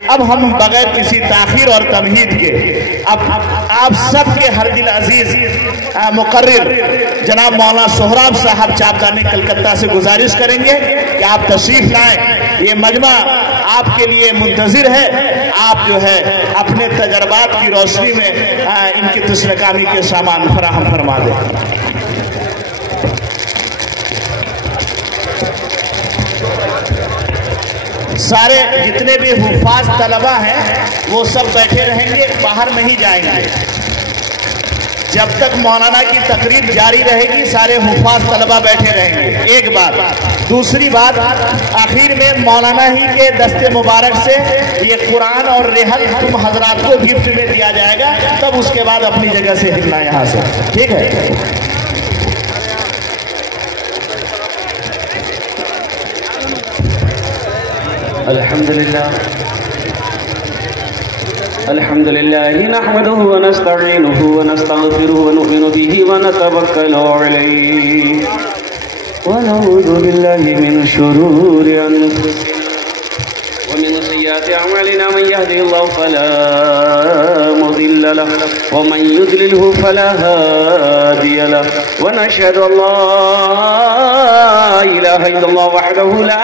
अब हम बगैर किसी ताखीर और तमहीद के अब आप सबके हर दिल अजीज मुकर्रिर जनाब मौलाना सोहराब साहब चापदानी कलकत्ता से गुजारिश करेंगे कि आप तशरीफ लाएं। ये मजमा आपके लिए मुंतजिर है। आप जो है अपने तजर्बात की रोशनी में इनकी तशरीकामी के सामान फराहम फरमा दें। सारे जितने भी हुफ़ाज़ तलबा हैं वो सब बैठे रहेंगे, बाहर नहीं जाएंगे जब तक मौलाना की तकरीर जारी रहेगी। सारे हुफ़ाज़ तलबा बैठे रहेंगे। एक बात। दूसरी बात, आखिर में मौलाना ही के दस्ते मुबारक से ये कुरान और रेहल तुम हजरात को गिफ्ट में दिया जाएगा, तब उसके बाद अपनी जगह से हिलना यहाँ से, ठीक है। अल्हम्दुलिल्लाह नहमदुहु व नस्तईनुहु व नस्तगफिरुहु व नु'मिनु बिही व नतवक्कलु अलैहि व नऊज़ु बिल्लाहि मिन शुरूरि अनफुसिना व मिन सय्यिआति अअमालिना मन यहदिहिल्लाहु फला मुदिल्ल लहु व मन युद्लिलहु फला हादिय लहु व नशहदु अल्ला इलाहा इल्लल्लाह वहदहु ला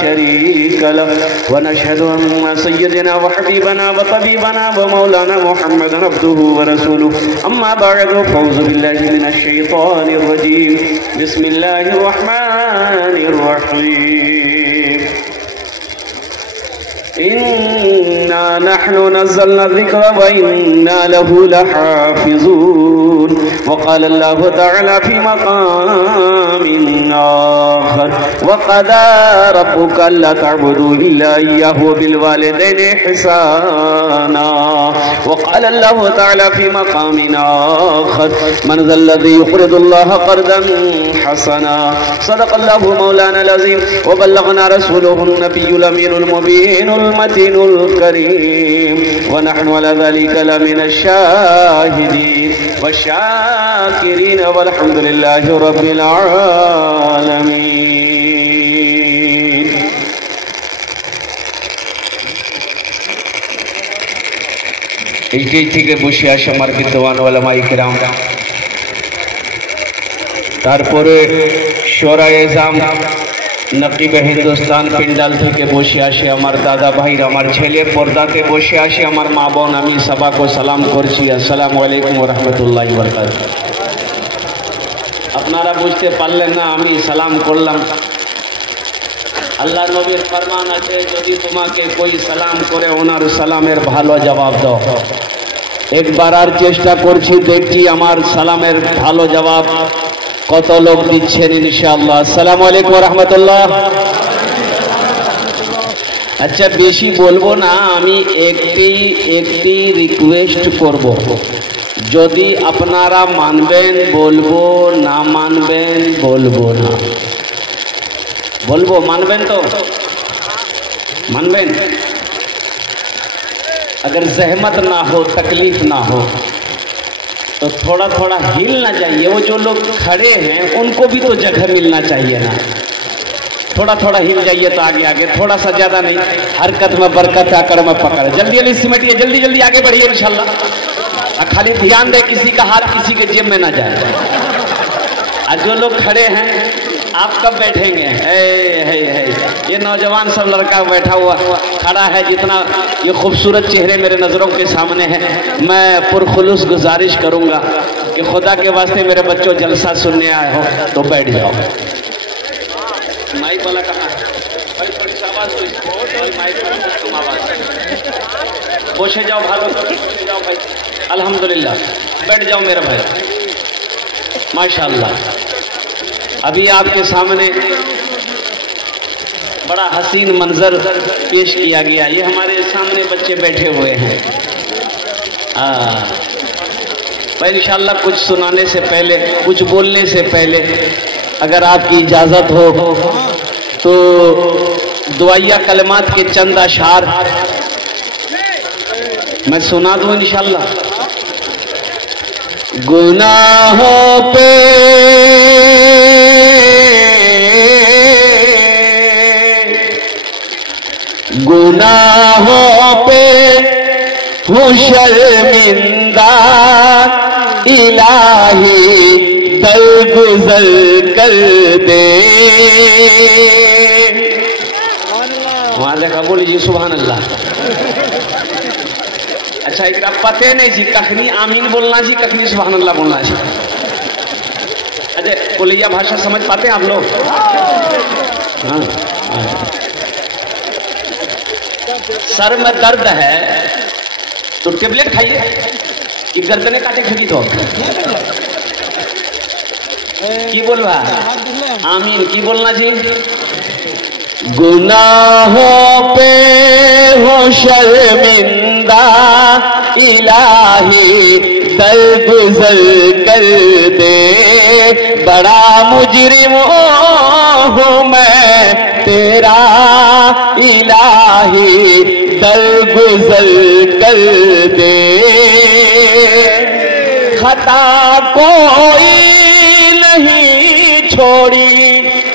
शरीक लहु व नशहदु अन्न सय्यदना व हबीबना व तबीबना व मौलाना मुहम्मदन अब्दुहु व रसूलुहु अम्मा बअदु फौज़ु बिल्लाहि मिनश शैतानिर रजीम बिस्मिल्लाहिर रहमानिर रहीम इन्ना नहनु नज़्ज़लना ज़िक्रा व इन्ना लहु लहाफ़िज़ून व क़ाल अल्लाहु तआला फ़ी मक़ामिन आख़र व क़ज़ा रब्बुका अल्ला तअबुदू इल्ला इय्याहु व बिल वालिदैनि इहसाना व क़ाल अल्लाहु तआला फ़ी मक़ामिन आख़र मन ज़ल्लज़ी युक़रिदुल्लाह क़र्ज़न हसना सदक़ल्लाहु मौलाना अज़ीम व बल्लगना रसूलुहुन नबियुल अमीनुल मुबीनुल मतीनुल करीम व नहनु अला ज़ालिका लमिनश शाहिदीन व शाकिरीन वल्हम्दुलिल्लाहि रब्बिल आलमीन। এই থেকে বসে আসা আমার বিদ্যমান ওলামায়ে কিরাম, তারপরে শোরায়ে জাম নকিব হিন্দুস্তান পিন্ডাল থেকে বসে আসে আমার দাদা ভাইরা, আমার ছেলে পর্দাতে বসে আসে আমার মা বোন, আমি সবাইকে সালাম করছি। আসসালামু আলাইকুম ওয়া রাহমাতুল্লাহি ওয়া বারাকাতুহু। আপনারা বুঝতে পারলেন না আমি সালাম করলাম। আল্লাহ নবীর ফরমান আছে, যদি তোমাকে কোই সালাম করে ওনার সালামের ভালো জবাব দাও। একবার আর চেষ্টা করছি, দেখছি আমার সালামের ভালো জবাব কত লোক দিচ্ছেন ইনশাআল্লাহ। আসসালামু আলাইকুম ওয়া রাহমাতুল্লাহ। আচ্ছা, বেশি বলবো না, আমি একটি রিকোয়েস্ট করব। যদি আপনারা মানবেন বলবো, না মানবেন বলবো না। বলবো, মানবেন তো? मानबेन? अगर जहमत ना हो, तकलीफ ना हो तो थोड़ा थोड़ा हिलना चाहिए। वो जो लोग खड़े हैं उनको भी तो जगह मिलना चाहिए ना। थोड़ा थोड़ा हिल जाइए तो आगे आगे, थोड़ा सा ज़्यादा नहीं। हरकत में बरकत, आकर में पकड़। जल्दी जल्दी सिमटिए, जल्दी जल्दी आगे बढ़िए इंशाल्लाह। खाली ध्यान दे किसी का हाथ किसी के जेब में ना जाए। और जो लोग खड़े हैं आप कब बैठेंगे? ये नौजवान सब लड़का बैठा हुआ खड़ा है, जितना ये खूबसूरत चेहरे मेरे नज़रों के सामने हैं, मैं पुरखुलूस गुजारिश करूंगा कि खुदा के वास्ते मेरे बच्चों जलसा सुनने आए हो तो बैठ जाओ। माइक वाला कहाँ है? बसे जाओ भालो, जाओ भाई। अल्हम्दुलिल्लाह, बैठ जाओ मेरा भाई। माशाअल्लाह, अभी आपके सामने बड़ा हसीन मंजर पेश किया गया। ये हमारे सामने बच्चे बैठे हुए हैं। मैं इंशाअल्लाह कुछ सुनाने से पहले, कुछ बोलने से पहले, अगर आपकी इजाज़त हो तो दुआया कलमात के चंद अशार मैं सुना दूं इंशाअल्लाह। गुनाहों पे गुनाहों पे हूँ शर्मिंदा, इलाही दरगुजर कर दे। वहां देखा बोली जी सुभान अल्लाह। अच्छा एक पते नहीं जी कखनी आमीन बोलना जी, कखनी सुभान अल्लाह बोलना जी। अच्छा कोलिया भाषा समझ पाते हैं आप लोग? हाँ, सर में दर्द है तो टेबलेट खाइए कि गर्दने काटे फिरी तो की बोलवा आमीन की बोलना जी। गुनाहों पे हो शर्मिंदा, इलाही दरगुजर कर दे। बड़ा मुजरिम हूँ मैं तेरा, इलाही दरगुजर कर दे। खता कोई नहीं छोड़ी,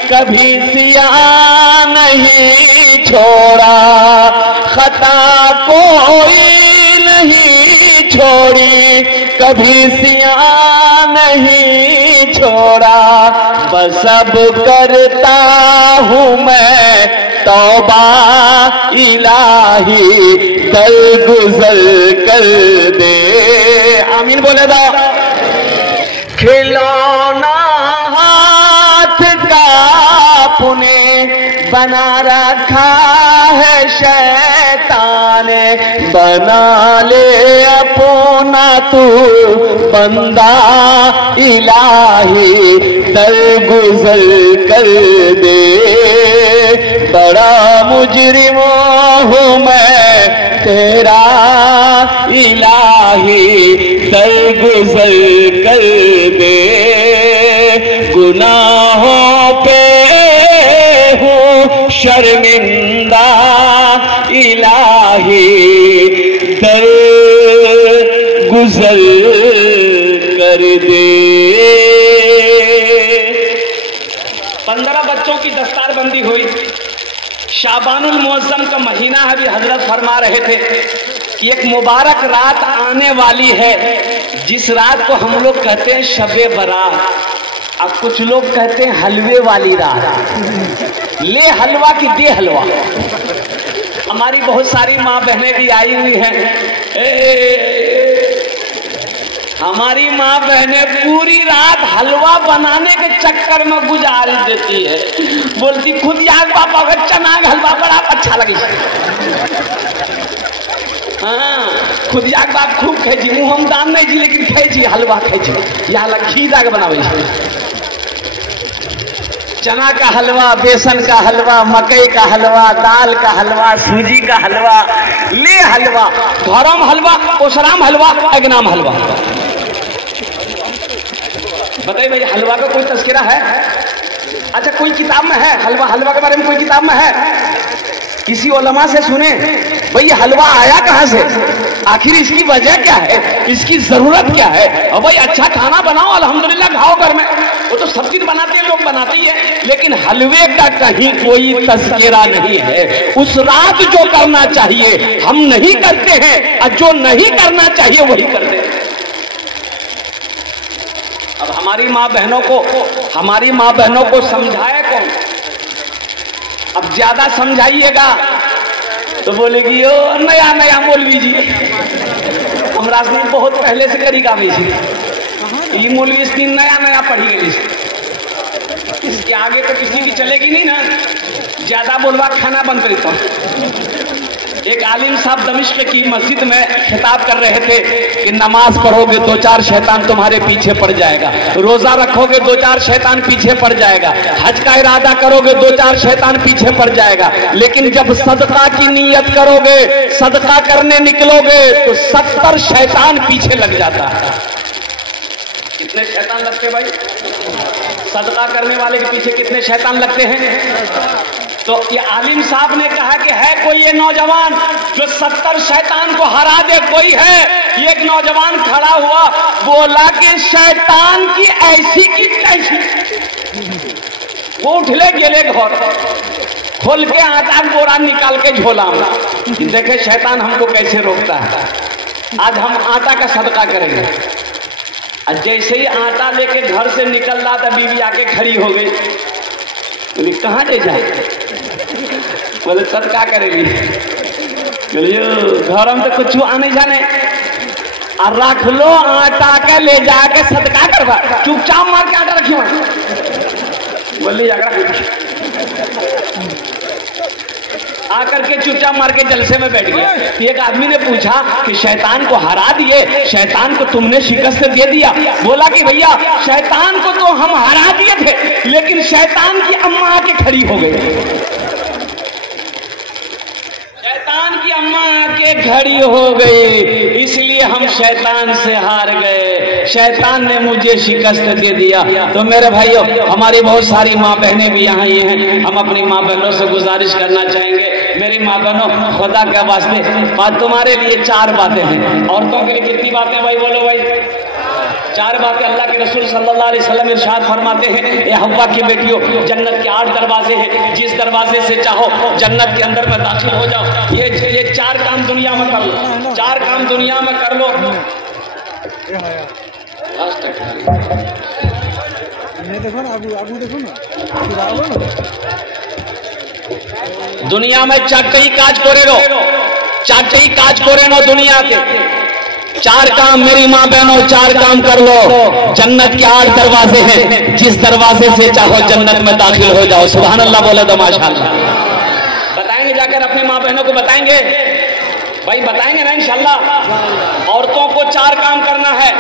कभी सिया नहीं छोड़ा। खता कोई नहीं छोड़ी, कभी सिया नहीं छोड़ा। बस अब करता हूँ मैं तौबा, इलाही दरगुजर कर दे। आमीन बोले दो। खिलौना हाथ का पुने बना रखा है शैतान, बना ले अपना तू बंदा, इलाही दरगुजर कर दे। बड़ा मुजरिम हूँ मैं तेरा, इलाही दरगुजर कर दे। गुनाहों पे हूँ शर्मिंदा, इलाही दरगुजर कर दे। 15 बच्चों की दस्तारबंदी हुई। शाबानुल मुअज्जम का महीना है, भी हजरत फरमा रहे थे कि एक मुबारक रात आने वाली है, जिस रात को हम लोग कहते हैं शबे बारात। अब कुछ लोग कहते हैं हलवे वाली रात। ले हलवा की दे हलवा। हमारी बहुत सारी माँ बहनें भी आई हुई हैं। हमारी माँ बहनें पूरी रात हलवा बनाने के चक्कर में गुजार देती है। बोलती खुद याद पापा का चना हलवा बड़ा अच्छा लगे। हाँ खुद याद बाप खूब खाई छी, मुँह हम दान नहीं छी लेकिन खाई छी, हलवा खाई छी। यहाँ लग घी जाके बनावे चना का हलवा, बेसन का हलवा, मकई का हलवा, दाल का हलवा, सूजी का हलवा, ले हलवा, घरम हलवा, ओसराम हलवा, अगनाम हलवा। बताइए भाई हलवा का कोई तस्करा है? अच्छा कोई किताब में है हलवा? हलवा के बारे में कोई किताब में है? किसी उलमा से सुने भाई ये हलवा आया कहां से, आखिर इसकी वजह क्या है, इसकी जरूरत क्या है? और भाई अच्छा खाना बनाओ अल्हम्दुलिल्लाह खाओ घर में, वो तो सब चीज बनाते हैं लोग बनाते ही है, लेकिन हलवे का कहीं कोई तस्करा नहीं है। उस रात जो करना चाहिए हम नहीं करते हैं, और जो नहीं करना चाहिए वही करते हैं। अब हमारी माँ बहनों को समझाए कौन? अब ज्यादा समझाइएगा तो बोलेगी ओ नया नया मौलवी जी, हम रास्ते में बहुत पहले से करी गावी थी, ये मौलवी इसकी नया नया पढ़ी गई, इसके आगे तो किसी की चलेगी नहीं ना, ज्यादा बोलवा खाना बंद करी। तो एक आलिम साहब दमिश्क की मस्जिद में खिताब कर रहे थे कि नमाज पढ़ोगे 2-4 शैतान तुम्हारे पीछे पड़ जाएगा, रोजा रखोगे 2-4 शैतान पीछे पड़ जाएगा, हज का इरादा करोगे 2-4 शैतान पीछे पड़ जाएगा, लेकिन जब सदका की नीयत करोगे, सदका करने निकलोगे तो 70 शैतान पीछे लग जाता है। कितने शैतान लगते भाई? सदका करने वाले के पीछे कितने शैतान लगते हैं? तो ये आलिम साहब ने कहा कि है कोई ये नौजवान जो 70 शैतान को हरा दे? कोई है? ये एक नौजवान खड़ा हुआ, बोला कि शैतान की ऐसी की कैसी। वो उठले गेले घर, खोल के आटा बोरा निकाल के झोला में। देखे शैतान हमको कैसे रोकता है। आज हम आटा का सदका करेंगे। और जैसे ही आटा लेके घर से निकल रहा था, बीवी आके खड़ी हो गई। बोली कहाँ ले जाए? बोले सदका करेगी। घर में तो कुछ आने जाने, और रख लो आटा के ले जाके सदका करवा। चुपचाप मार के आटा रखी बोली आकर के चुपचाप मार के जलसे में बैठ गया। एक आदमी ने पूछा कि शैतान को हरा दिए, शैतान को तुमने शिकस्त दे दिया? बोला कि भैया शैतान को तो हम हरा दिए थे, लेकिन शैतान की अम्मा आके खड़ी हो गई। शैतान की अम्मा आके खड़ी हो गई, इसलिए हम शैतान से हार गए। शैतान ने मुझे शिकस्त दे दिया। तो मेरे भाइयों, हमारी बहुत सारी माँ बहनें भी यहाँ ही हैं। हम अपनी माँ बहनों से गुजारिश करना चाहेंगे, मेरी माँ बहनों, खुदा के वास्ते तुम्हारे लिए 4 बातें हैं। औरतों के लिए कितनी बातें भाई? बोलो भाई। 4 बातें अल्लाह के रसूल सल्लल्लाहु अलैहि वसल्लम इरशाद फरमाते हैं, ए हव्वा की बेटियों, जन्नत के 8 दरवाजे हैं, जिस दरवाजे से चाहो जन्नत के अंदर में दाखिल हो जाओ। ये 4 काम दुनिया में कर लो, 4 काम दुनिया में कर लो। देखो ना, आगू देखो ना, दुनिया में 4 काज करे रो, 4 काज करे नो दुनिया के। 4 काम मेरी माँ बहनों, 4 काम कर लो। जन्नत के 8 दरवाजे हैं, जिस दरवाजे से चाहो जन्नत में दाखिल हो जाओ। सुभान अल्लाह बोले तो माशाअल्लाह। बताएंगे जाकर अपनी माँ बहनों को, बताएंगे भाई, बताएंगे ना इंशाअल्लाह। औरतों को 4 काम करना है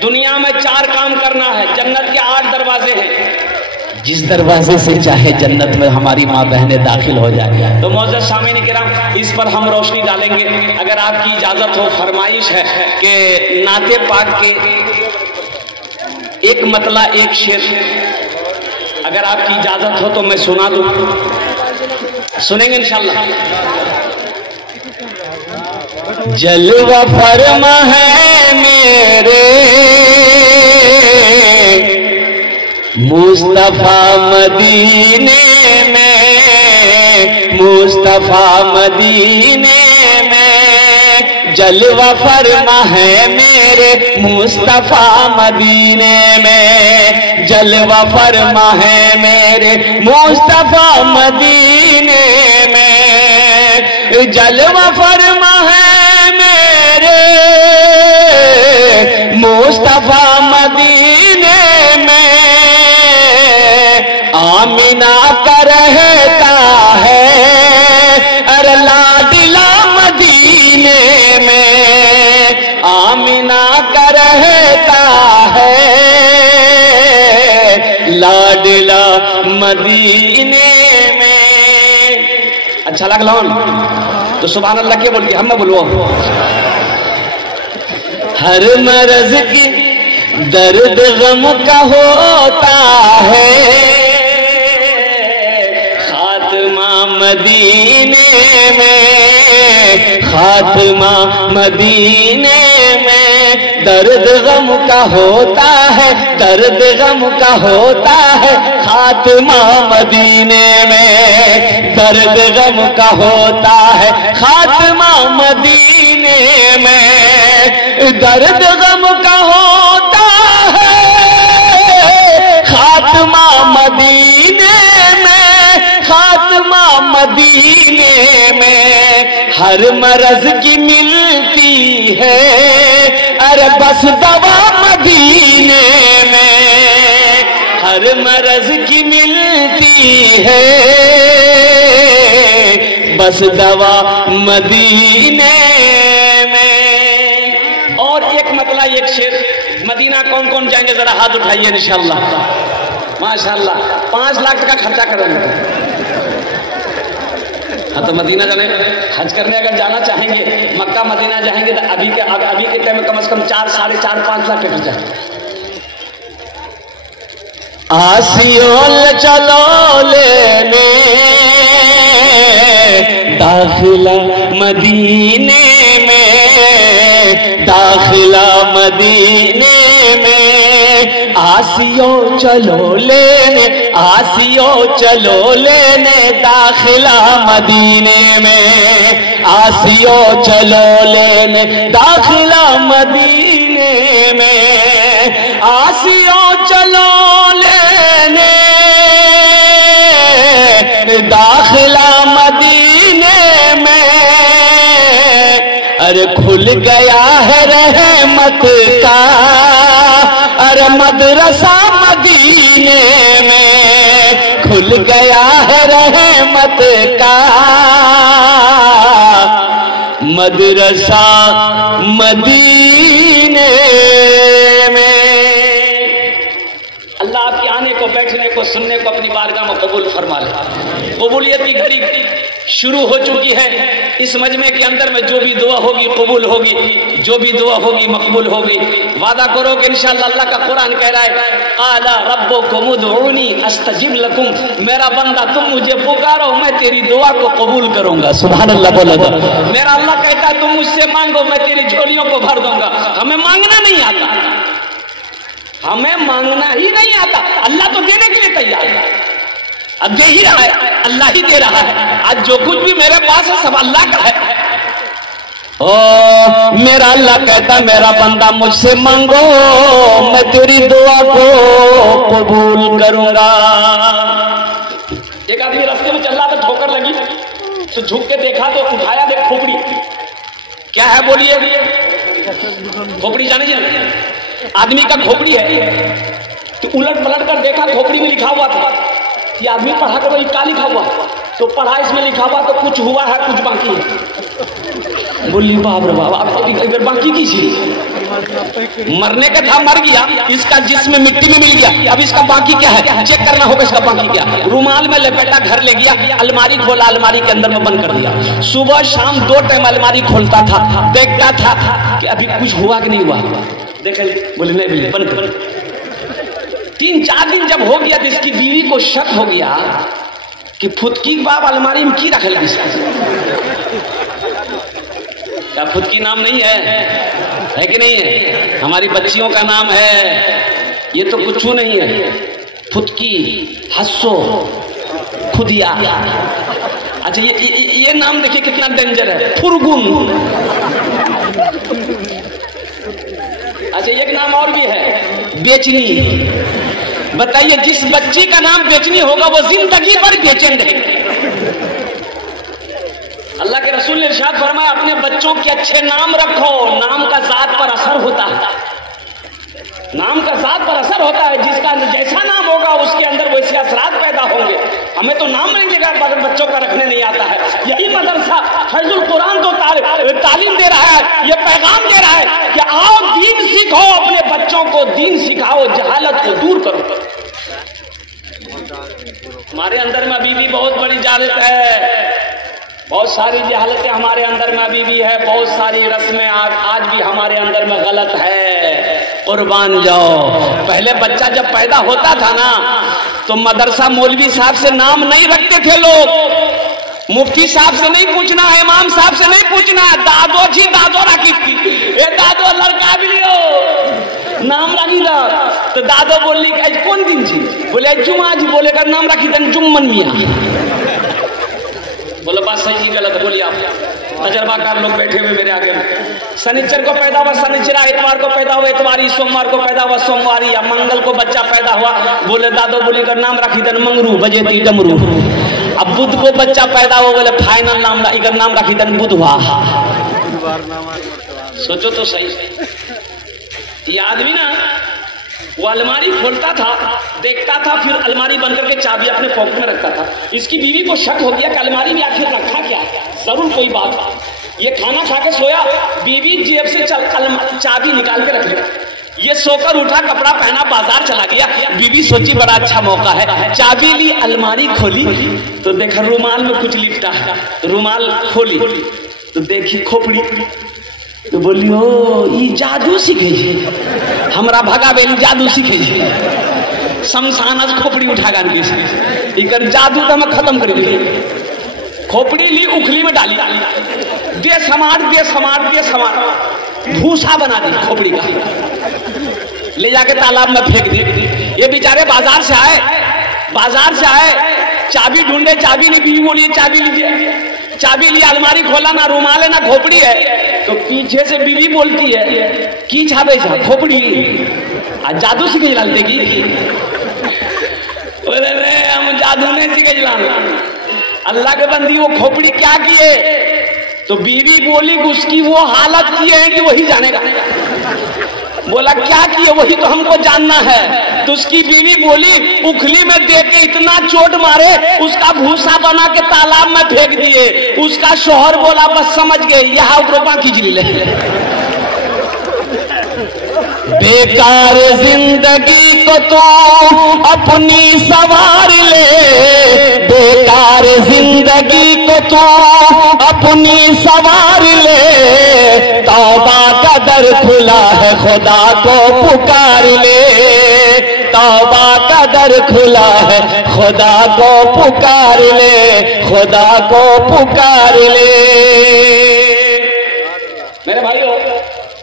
दुनिया में, 4 काम करना है। जन्नत के 8 दरवाजे हैं, जिस दरवाजे से चाहे जन्नत में हमारी माँ बहनें दाखिल हो जाए। तो मौजूद सामीन किराम, इस पर हम रोशनी डालेंगे। अगर आपकी इजाजत हो, फरमाइश है कि नाते पाक के एक मतला, एक शेर, अगर आपकी इजाजत हो तो मैं सुना दूं। सुनेंगे इंशाअल्लाह। जलवा फरमा है मेरे मुस्तफा मदीने में, मुस्तफा मदीने में। जलवा फरमा है मेरे मुस्तफा मदीने में, जलवा फरमा है मेरे मुस्तफा मदीने में। जलवा फरमा है मेरे मुस्तफा मदीने में। आमिना का रहता है अरे लाडिला मदीने में, आमिना का रहता है लाडिला मदीने में। अच्छा लग लौन तो सुभान अल्लाह के बोलिए, हम बोलो। हर मर्ज की दर्द गम का होता है, खात्मा मदीने में, खात्मा मदीने में। दर्द गम का होता है, दर्द गम का होता है खात्मा मदीने में। दर्द गम का होता है खात्मा मदीने में। दर्द गम का होता है खात्मा मदीने में, खात्मा मदीने में। हर मर्ज की मिलती है अरे बस दवा मदीने में, हर मर्ज की मिलती है बस दवा मदीने में। और एक मतला, एक शेर। मदीना कौन कौन जाएंगे जरा हाथ उठाइए इंशाअल्लाह। माशाअल्लाह 5 लाख का खर्चा करेंगे। हाँ तो मदीना जाने, हज करने अगर जाना चाहेंगे, मक्का मदीना जाएंगे तो अभी के टाइम में कम से कम 4, 4.5, 5 लाख का खर्चा। आसियोल चलो लेने दाखिला मदीने में, दाखिला मदीने में। आसियो चलो लेने, आसियो चलो लेने दाखिला मदीने में, आसियो चलो लेने दाखिला मदीने में, आसियो चलो लेने दाखिला मदीने में। अरे खुल गया है रहमत का अरे मदरसा मदीने में, खुल गया है रहमत का मदरसा मदीने में। अल्लाह आपके आने को, बैठने को, सुनने को अपनी बारगाह में कबूल फरमा ले। कबूलियत की घड़ी शुरू हो चुकी है। इस मजमे के अंदर में जो भी दुआ होगी कबूल होगी, जो भी दुआ होगी मकबूल होगी। वादा करो कि इंशाअल्लाह, अल्लाह का कुरान कह रहा है आला रब्बुकुम उदऊनी अस्तजिब लकुम, मेरा बंदा तुम मुझे पुकारो मैं तेरी दुआ को कबूल करूंगा। सुभान अल्लाह बोलो तो। मेरा अल्लाह कहता है तुम मुझसे मांगो मैं तेरी झोलियों को भर दूंगा। हमें मांगना नहीं आता, हमें मांगना ही नहीं आता, अल्लाह तो देने के लिए तैयार है। अब दे ही रहा है, अल्लाह ही दे रहा है। आज जो कुछ भी मेरे पास है सब अल्लाह का है। ओ मेरा अल्लाह कहता मेरा बंदा मुझसे मांगो मैं तेरी दुआ को कबूल करूंगा। एक आदमी रास्ते में चल रहा था, ठोकर लगी तो झुक के देखा तो उठाया, देख खोपड़ी क्या है बोलिए। खोपड़ी जाने आदमी का खोपड़ी है तो उलट पलट कर देखा, खोपड़ी में लिखा हुआ था। ये आदमी पढ़ा कर क्या लिखा हुआ, तो पढ़ा इसमें लिखा हुआ तो कुछ हुआ है कुछ बाकी है। बोली बाप रे बाप, आप इधर बाकी की चीज मरने का था मर गया, इसका जिस्म मिट्टी में मिल गया, अब इसका बाकी क्या है चेक करना होगा। इसका बाकी क्या, रुमाल में लपेटा घर ले गया, अलमारी खोला, अलमारी के अंदर में बंद कर दिया। सुबह शाम 2 टाइम अलमारी खोलता था, देखता था कि अभी कुछ हुआ कि नहीं हुआ। देख बोले नहीं बंद कर। 3-4 दिन जब हो गया तो इसकी बीवी को शक हो गया कि फुदकी बाप अलमारी में की रखे लगी। क्या फुदकी नाम नहीं है कि नहीं है? हमारी बच्चियों का नाम है, ये तो कुछ नहीं है। फुदकी, हस्सो, खुदिया। अच्छा ये नाम देखिए कितना डेंजर है, फुरगुन। अच्छा एक नाम और भी है, बेचनी। बताइए जिस बच्ची का नाम बेचनी होगा वो जिंदगी भर बेचेंगे। अल्लाह के रसूल ने इरशाद फरमाया अपने बच्चों के अच्छे नाम रखो, नाम का जात पर असर होता है, नाम का जात पर असर होता है। जिसका जैसा नाम होगा उसके अंदर वैसे असरात पैदा होंगे। हमें तो नाम नहीं देगा, बच्चों का रखने नहीं आता है। यही मदरसा फैजुल कुरान तो तालीम दे रहा है, ये पैगाम दे रहा है कि आओ दीन सीखो, अपने बच्चों को दीन सिखाओ, जहालत को दूर करो। हमारे अंदर में अभी भी बहुत बड़ी जहालत है, बहुत सारी जहालतें हमारे अंदर में अभी भी है, बहुत सारी रस्में आज भी हमारे अंदर में गलत है। कुर्बान जाओ। पहले बच्चा जब पैदा होता था ना तो मदरसा मौलवी साहब से नाम नहीं रखते थे लोग, मुफ्ती साहब से नहीं पूछना, इमाम साहब से नहीं पूछना, दादो जी दादो रखी थी, ए दादो लड़का भी लियो नाम रखी था। तो दादो बोली आज कौन दिन थी, बोले जुमा जी, बोले का नाम रखी था जुम्मन मियाँ। बोलो बात सही जी गलत बोलिए आप, तजर्बाकार लोग बैठे हुए मेरे आगे। शनिचर को पैदा हुआ शनिचरा, इतवार को पैदा हुआ इतवारी, सोमवार को पैदा हुआ सोमवारी, या मंगल को बच्चा पैदा हुआ, बोले दादो बोली का नाम रखी था मंगरू बजे ती डमरू। अब बुध को बच्चा पैदा हुआ, बोले फाइनल नाम रखी था बुधवा। सोचो तो सही, ये आदमी ना वो अलमारी खोलता था, देखता था, फिर अलमारी बंद करके चाबी अपने पॉकेट में रखता था। इसकी बीवी को शक हो गया कि अलमारी में आखिर रखा क्या है, जरूर कोई बात। ये खाना खा के सोया, बीवी जेब से चाबी निकाल के रख लिया। ये सोकर उठा, कपड़ा पहना, बाजार चला गया। बीवी सोची बड़ा अच्छा मौका है, चाबी ली, अलमारी खोली तो देखा रुमाल में कुछ लिपटा है। रुमाल खोली तो देखी खोपड़ी, तो बोली ओ ये जादू सीखे, हमरा भगावे जादू सीखे। शमशान खोपड़ी उठा कर जादू तो मैं खत्म कर दी। खोपड़ी ली, उखली में डाली, दे समार भूसा बना दी खोपड़ी का। ले जाके तालाब में फेंक दी। ये बेचारे बाजार से आए, चाबी ढूंढे, चाबी नहीं, बीवी बोली चाबी लीजिए। चाबी लिया, अलमारी खोला, ना रुमाल है ना खोपड़ी है। तो पीछे से बीवी बोलती है की छाबे छा खोपड़ी, आज जादू सीखे डालते की। अरे हम जादू नहीं सीखे चलाना, अल्लाह के बंदी वो खोपड़ी क्या किए। तो बीवी बोली उसकी वो हालत की है कि वही जानेगा। बोला क्या किए, वही तो हमको जानना है। तो उसकी बीवी बोली उखली में दे के इतना चोट मारे, उसका भूसा बना के तालाब में फेंक दिए। उसका शौहर बोला बस समझ गए, यहाँ उपरोपा कीजिए ले। बेकार जिंदगी को तो अपनी सवार ले, बेकार जिंदगी को तो अपनी सवार ले। तौबा का दर खुला है, खुदा को पुकार ले। तौबा का दर खुला है, खुदा को पुकार ले, खुदा को पुकार ले। मेरे भाइयों,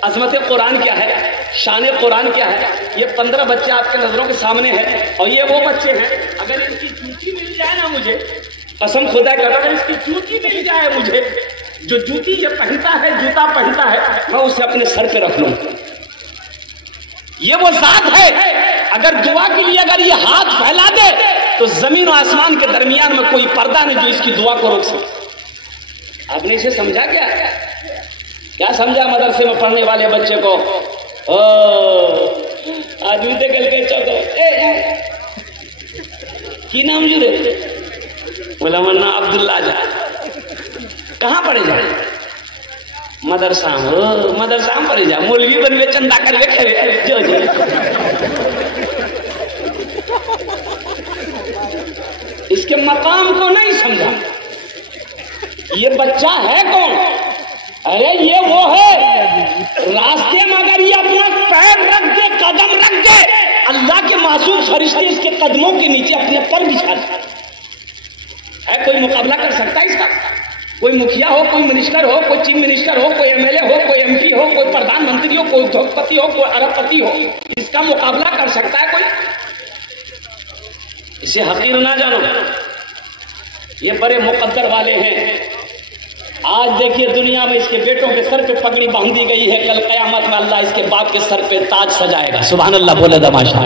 अज़मत कुरान क्या है, शान कुरान क्या है। ये 15 बच्चे आपके नजरों के सामने हैं और ये वो बच्चे हैं, अगर इनकी जूती मिल जाए ना मुझे, कसम खुदा का, अगर इसकी जूती मिल जाए मुझे, जो जूती ये पहनता है, जूता पहनता है, मैं उसे अपने सर पे रख लूं। ये वो जात है, अगर दुआ के लिए अगर ये हाथ फैला दे तो जमीन और आसमान के दरमियान में कोई पर्दा नहीं जो इसकी दुआ को रोक सके। आपने इसे समझा क्या समझा मदरसे में पढ़ने वाले बच्चे को? ओ आदमी तो कल के चौको की नाम जुड़े, बोला मन्ना अब्दुल्ला जा, कहाँ पढ़े जा? मदरसा में पढ़े जा, मौलवी बनवे, चंदा करवे, खेवे जो इसके मकाम को नहीं समझा। ये बच्चा है कौन? अरे ये वो है, रास्ते में अगर ये अपना पैर रख दे, कदम रख दे, अल्लाह के मासूम फरिश्ते इसके कदमों के नीचे अपने पर बिछा दे। है कोई मुकाबला कर सकता है इसका? कोई मुखिया हो, कोई मिनिस्टर हो, कोई चीफ मिनिस्टर हो, कोई एमएलए हो, कोई एमपी हो, कोई प्रधानमंत्री हो, कोई उद्योगपति हो, कोई अरबपति हो, इसका मुकाबला कर सकता है कोई? इसे हकीर ना जानो, ये बड़े मुकद्दर वाले हैं। आज देखिए दुनिया में इसके बेटों के सर पे पगड़ी बांधी गई है, कल कयामत में अल्लाह इसके बाप के सर पे ताज सजाएगा। सुभान अल्लाह बोले दमाशा।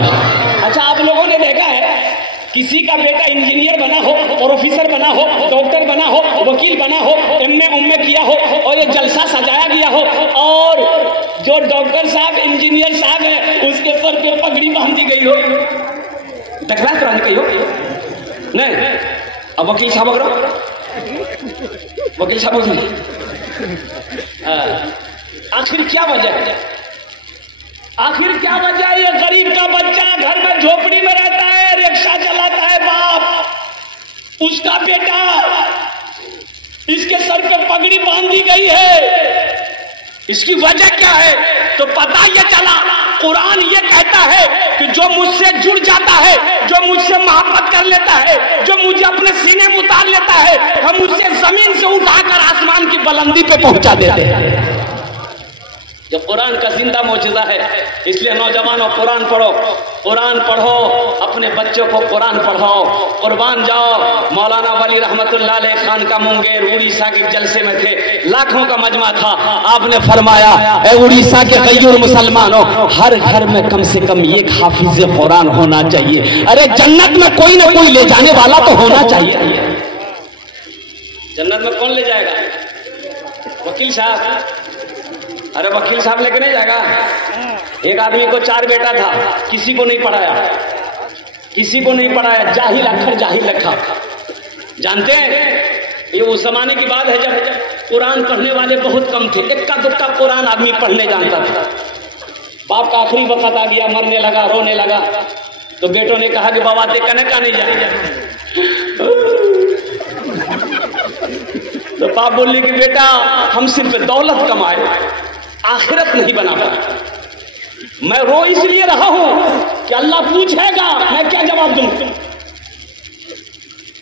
अच्छा, आप लोगों ने देखा है किसी का बेटा इंजीनियर बना हो, प्रोफेसर बना हो, डॉक्टर बना हो, वकील बना हो, एमए किया हो और ये जलसा सजाया गया हो, और जो डॉक्टर साहब इंजीनियर साहब है उसके सर पे पगड़ी बांधी गई हो, देखना कराने गई हो नहीं? अब वकील साहब आखिर क्या वजह है? ये गरीब का बच्चा घर में झोपड़ी में रहता है, रिक्शा चलाता है बाप, उसका बेटा, इसके सर पे पगड़ी बांधी गई है। इसकी वजह क्या है? तो पता ये चला, कुरान ये कहता है कि जो मुझसे जुड़ जाता है, जो मुझसे मोहब्बत कर लेता है, जो मुझे अपने सीने में उतार लेता है, हम उसे जमीन से उठाकर आसमान की बुलंदी पे पहुंचा देते हैं। जो कुरान का जिंदा मौजूदा है, इसलिए नौजवानों कुरान पढ़ो, कुरान पढ़ो, अपने बच्चों को कुरान पढ़ाओ, कुर्बान जाओ। मौलाना वली रहमतुल्लाह अलैह खान का मुंगेर उड़ीसा के जलसे में थे, लाखों का मजमा था। आपने फरमाया ए उड़ीसा के गैयूर मुसलमानों, हर घर में कम से कम एक हाफिज कुरान होना चाहिए। अरे जन्नत में कोई ना कोई ले जाने वाला तो होना चाहिए। जन्नत में कौन ले जाएगा? वकील साहब? अरे वकील साहब लेके नहीं जाएगा। एक आदमी को 4 बेटा था, किसी को नहीं पढ़ाया, जाहिल अक्षर जाहिल रखा। जानते हैं ये उस जमाने की बात है जब कुरान पढ़ने वाले बहुत कम थे, इक्का दुक्का कुरान आदमी पढ़ने जानता था। बाप का आखिरी वक्त आ गया, मरने लगा, रोने लगा, तो बेटों ने कहा कि बाबा ते कने का नहीं जाए। तो बाप बोले कि बेटा हम सिर्फ दौलत कमाए, आखिरत नहीं बना पाए। मैं रो इसलिए रहा हूं कि अल्लाह पूछेगा, मैं क्या जवाब दूं?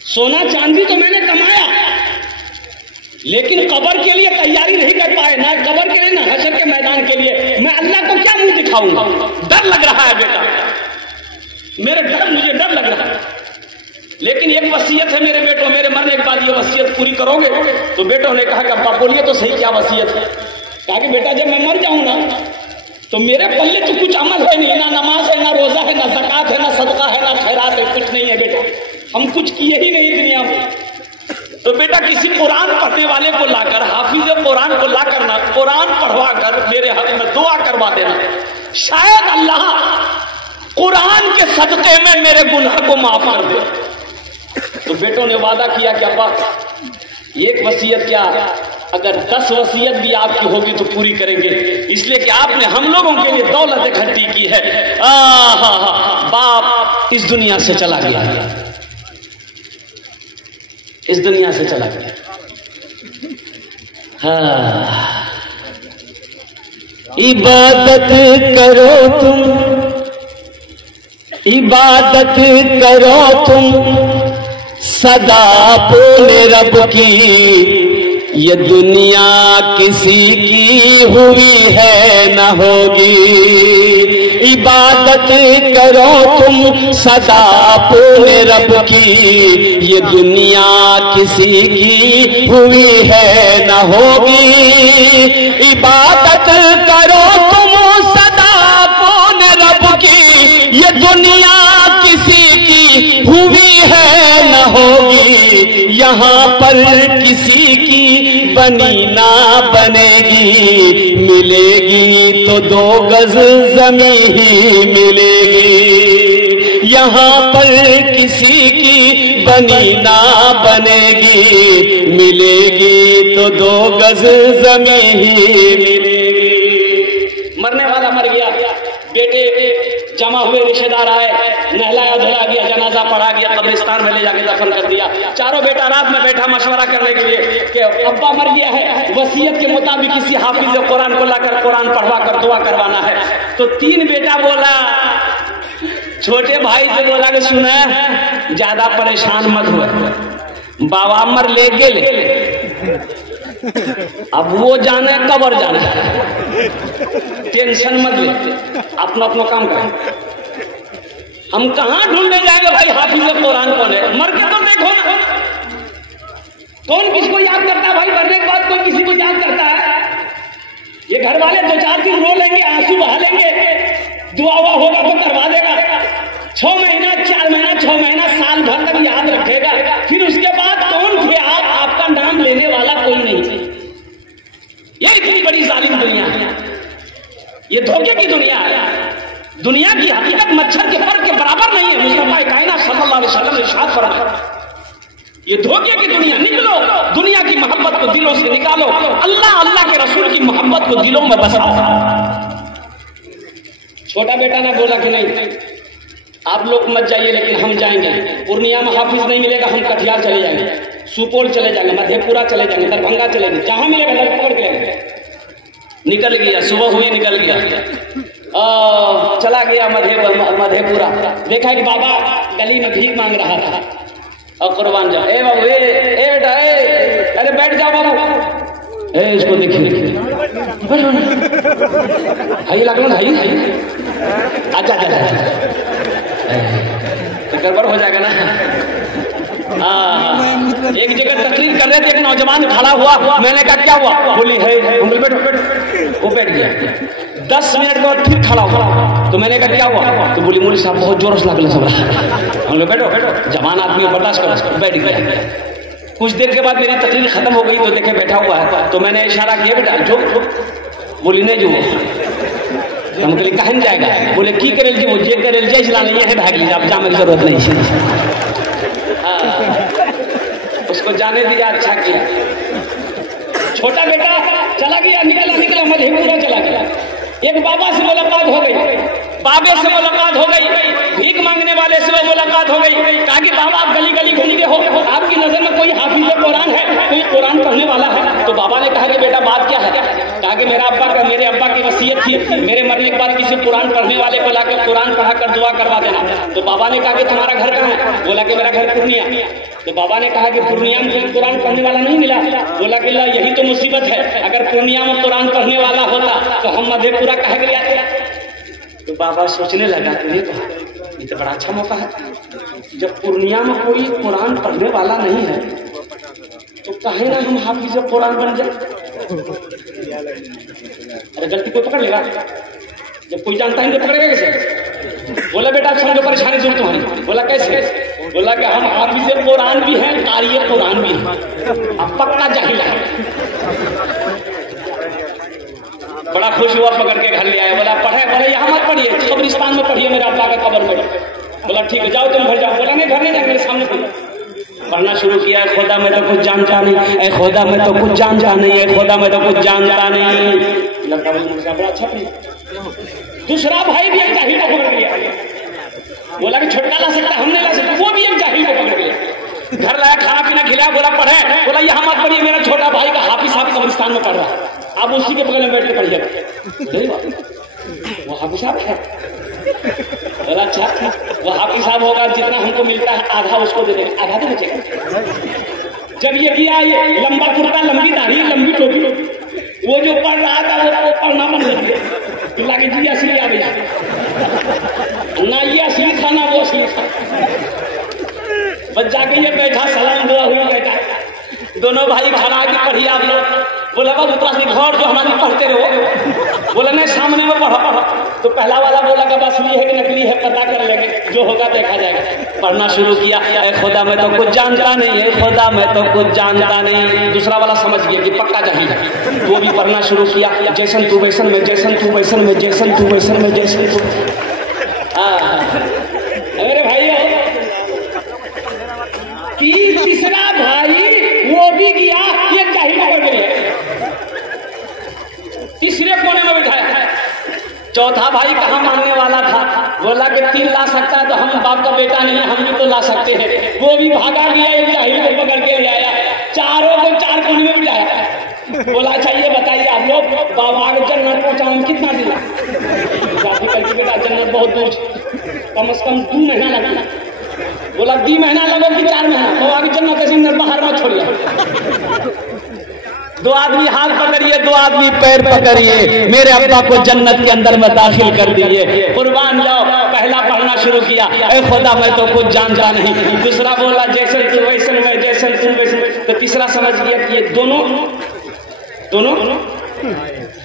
सोना चांदी तो मैंने कमाया, लेकिन कब्र के लिए तैयारी नहीं कर पाए, ना कब्र के लिए ना हशर के मैदान के लिए। मैं अल्लाह को क्या मुंह दिखाऊंगा? डर लग रहा मुझे डर लग रहा है, लेकिन एक वसीयत है मेरे बेटों, मेरे मरने के बाद ये वसीयत पूरी करोगे? तो बेटों ने कहा कि अब्बा बोलिए तो सही, क्या वसीयत है? कहा कि बेटा जब मैं मर जाऊं ना तो मेरे पल्ले तो कुछ अमल है नहीं, ना नमाज है, ना रोजा है, ना ज़कात है, ना सदका है, ना खैरात है, कुछ नहीं है बेटा, हम कुछ किए ही नहीं दुनिया में। तो बेटा किसी कुरान पढ़ने वाले को लाकर, हाफिज कुरान को लाकर ना कुरान पढ़वा कर मेरे हक में दुआ करवा देना, शायद अल्लाह कुरान के सदके में मेरे गुनाह को माफ कर दे। तो बेटों ने वादा किया कि अब्बा एक वसीयत क्या, अगर 10 वसीयत भी आपकी होगी तो पूरी करेंगे, इसलिए कि आपने हम लोगों के लिए दौलत इकट्ठी की है। बाप इस दुनिया से चला गया, इस दुनिया से चला गया। हाँ, इबादत करो तुम, इबादत करो तुम सदा बोले रब की, ये दुनिया किसी की हुई है न होगी। इबादत करो तुम सदा बोले रब की, ये दुनिया किसी की हुई है न होगी। इबादत करो तुम सदा बोले रब की, ये दुनिया किसी की हुई है न होगी। यहाँ पर किसी की बनी ना बनेगी, मिलेगी तो 2 गज जमीन ही मिलेगी। यहाँ पर किसी की बनी ना बनेगी, मिलेगी तो 2 गज जमीन ही मिलेगी। मरने वाला मर गया, बेटे जमा हुए रिश्तेदार आए, नहलाया धुला गया, जनाजा पढ़ा गया, कब्रिस्तान में ले जाके दफन कर दिया। चारों बेटा रात में बैठा मशवरा करने के लिए कि अब्बा मर गया है, वसीयत के मुताबिक किसी हाफिज कुरान को लाकर कुरान पढ़वा कर दुआ करवाना है। तो 3 बेटा बोला, छोटे भाई से बोला कि सुना ज्यादा परेशान मत हुआ, बाबा मर ले गेले, अब वो जाने कब और जाने, टेंशन मत ले, अपना अपना काम कर। हम कहां ढूंढने जाएंगे भाई हाफिज कुरान कौन है? मर के तो देखो ना, कौन किसको याद करता है भाई? मरने के बाद कोई किसी को याद करता है? ये घर वाले 2-4 दिन रो लेंगे, आंसू बहा लेंगे, दुआ हुआ होगा तो करवा देगा, 6 महीना 4 महीना 6 महीना साल भर तक याद रखेगा, फिर उसके बाद कौन थे आप? आपका नाम लेने वाला कोई नहीं। ये इतनी बड़ी जालिम दुनिया है, ये धोखे की दुनिया है। दुनिया की हकीकत मच्छर के पर के बराबर नहीं है। मुस्तफा कायनात सल्लल्लाहु अलैहि वसल्लम ने इरशाद फरमाया, ये धोखे की दुनिया, निकलो दुनिया की मोहब्बत को दिलों से निकालो, अल्लाह अल्लाह के रसूल की मोहब्बत को दिलों में बसाओ। छोटा बेटा ने बोला कि नहीं आप लोग मत जाइए, लेकिन हम जाएंगे। पूर्णिया में हाफिज नहीं मिलेगा, हम कटिहार चले जाएंगे, सुपौल चले जाएंगे, मधेपुरा चले जाएंगे, दरभंगा चले जाएंगे, जहां मिलेगा पकड़ के लेंगे। निकल गया, सुबह हुई निकल गया, चला गया मधेपुरा। देखा कि बाबा गली में भीख मांग रहा था और कुर्बान जाओ, ए बाबू ए बेटा अरे बैठ जाओ बाबू, इसको देखिए भाई लगलो भाई, अच्छा तो गड़बड़ हो जाएगा ना। एक जगह तकरीर कर रहे थे, एक नौजवान खड़ा हुआ, मैंने कहा क्या हुआ? बोली है, बैठो, वो बैठ गया। 10 मिनट के बाद फिर खड़ा हुआ, तो मैंने कहा क्या हुआ? तो बोली मौलवी साहब बहुत जोर से लगल सब रहा। बैठो, जवान आदमी बर्दाश्त करो, बैठ गया। कुछ देर के बाद मेरी तकरीर खत्म हो गई, तो देखे बैठा हुआ है, तो मैंने इशारा किया बेटा जो, बोली नहीं जो, हम कहली कहन जाएगा, बोले की करेल जी, वो जे करेल जे चला नहीं है, भाग लीजिए, अब जाने की जरूरत नहीं है। उसको जाने दिया, अच्छा किया। छोटा बेटा चला गया, निकला मधेपुरा चला गया। एक बाबा से मुलाकात हो गई, बाबे से मुलाकात हो गई, भीख मांगने वाले से मुलाकात हो गई। कहा कि बाबा आप गली गली घूमते हो, आपकी नजर में कोई हाफिज कुरान है, कोई कुरान पढ़ने वाला है? तो बाबा ने कहा कि बेटा बात क्या है? कहा कि मेरे अब्बा की वसीयत थी, मेरे मरने के बाद किसी कुरान पढ़ने वाले को लाकर कुरान पढ़ा कर दुआ करवा देना। तो बाबा ने कहा कि तुम्हारा घर कहाँ है? बोला कि मेरा घर पूर्णिया। तो बाबा ने कहा कि पूर्णिया में कुरान पढ़ने वाला नहीं मिला। बोला कि यही तो मुसीबत है, अगर पूर्णिया में कुरान पढ़ने वाला होता तो हम मधेपुरा कहे गए आते। तो बाबा सोचने लगा कि ये तो बड़ा अच्छा मौका है। जब पूर्णिया में कोई कुरान पढ़ने वाला नहीं है तो कहे ना हम हाफिज कुरान बन जाए। अरे गलती कोई पकड़ लेगा, जब कोई जानता है तो पकड़ेगा कैसे? बोला बेटा समझो परेशानी दूर तुम्हारी। बोला कैसे? बोला कि हम हाफिज कुरान भी हैं, कारी कुरान भी हैं। अब पक्का जाहिल है। बड़ा खुश हुआ, पकड़ के घर ले आया। बोला पढ़े? बोले यहाँ मत पढ़िए, कब्रिस्तान में पढ़िए, मेरे अब्बा का कब्र में। बोला ठीक है जाओ तुम घर जाओ। बोला नहीं घर नहीं जाए, मेरे सामने पढ़ना शुरू किया। खुदा में तो कुछ जानता नहीं, ऐ खुदा में तो कुछ जानता नहीं, ऐ खुदा में तो कुछ जानता नहीं। लड़का बड़ा अच्छा पढ़ा। दूसरा भाई भी एक जाहिल को पकड़ लिया। बोला कि छुटका ला सकता, हम नहीं ला सकते। वो भी एक जाहिल को पकड़ लिया, घर लाया, खाना पीना खिलाया। बोला पढ़े? बोला यहाँ मत पढ़िए, मेरा छोटा भाई का हाफिज साहब कब्रिस्तान में पढ़ रहा, आप उसी के बगल में बैठ के पढ़िए। वो हाफिज साहब है। बोला अच्छा वो हाफिज साहब होगा, जितना हमको मिलता है आधा उसको दे देंगे, आधा तो बचेगा। जब ये किया, ये लंबा कुर्ता, लंबी दाढ़ी, लंबी टोपी, वो जो पढ़ रहा था वो पढ़ना बंद कर दिया। लगे जी असली आ गया ना, ये असली था ना वो असली था। बस जाके ये बैठा, सलाम दुआ हुई, बैठा। दोनों भाई खड़ा के पढ़िए आप लोग। बोला बाबू तो घर जो हमारे पढ़ते रहो। बोला नहीं सामने में पढ़ो। तो पहला वाला बोला कि असली है कि नकली है पता कर लेंगे, जो होगा देखा जाएगा। पढ़ना शुरू किया, खुदा में तो कुछ जानता नहीं है, खुदा में तो कुछ जानता नहीं। दूसरा वाला समझ गया कि पक्का जाहिल है, वो भी पढ़ना शुरू किया। जैसन तू वैसन में, जैसन तू वैसन में, जैसन तू वैसन में, जैसन तू। अरे भाई तीसरा भाई वो भी गया, ये जाहिल पकड़ गया, तीसरे कोने में बैठाया। चौथा भाई कहाँ मांगने वाला था। बोला कि 3 ला सकता है तो हम बाप का बेटा नहीं है, हम भी तो ला सकते हैं। वो भी भागा गया, एक जाहिल को पकड़ के ले आया, चारों को 4 कोने में बिठाया। बोला अच्छा ये बताइए आप लोग, बाबा जन्नत पहुंचाने कितना दिला? जाति कहती बेटा जन्नत बहुत दूर, कम से कम 2 महीना लगेगा। बोला 2 महीना लगो कि 4 महीना? बाबा की जन्नत ऐसे बाहर मत छोड़िए। 2 आदमी हाथ पकड़िए, 2 आदमी पैर पकड़िए, मेरे अब्बा को जन्नत के अंदर में दाखिल कर दिए। कुर्बान जाओ। पहला पढ़ना शुरू किया, ऐ खुदा मैं तो कुछ जानता नहीं। दूसरा बोला जैसे तू वैसन में, जैसे तू वैसन। तो तीसरा समझ गया कि ये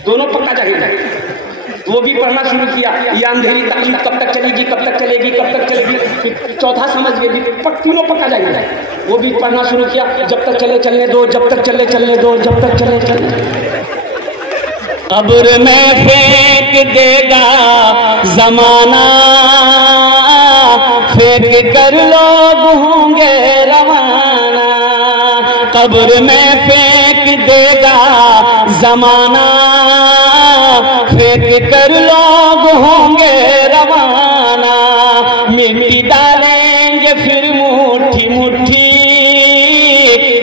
दोनों पक्का चाहिए। वो भी पढ़ना शुरू किया, ये अंधेरी तकलीफ कब तक चलेगी, कब तक चलेगी, कब तक चलेगी। चौथा समझ गए तीनों पक्का जाएगा। वो भी पढ़ना शुरू किया, जब तक चले चलने दो, जब तक चले चलने दो, जब तक चले चलने। कब्र में फेंक देगा जमाना, फेंक कर लोग होंगे रवाना। कब्र में फेंक देगा जमाना, फेंक कर लोग होंगे रवाना। मिट्टी डालेंगे फिर मुट्ठी मुट्ठी,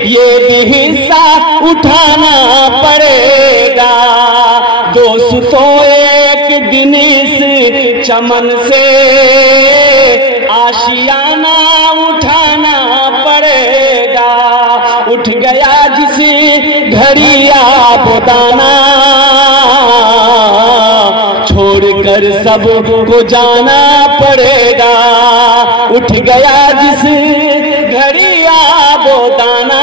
ये भी हिस्सा उठाना पड़ेगा। दोस्तों एक दिन इस चमन से आशियाना उठाना पड़ेगा। उठ गया जिस घड़ी आबोदाना, छोड़कर सब को जाना पड़ेगा। उठ गया जिस घड़ी आबोदाना,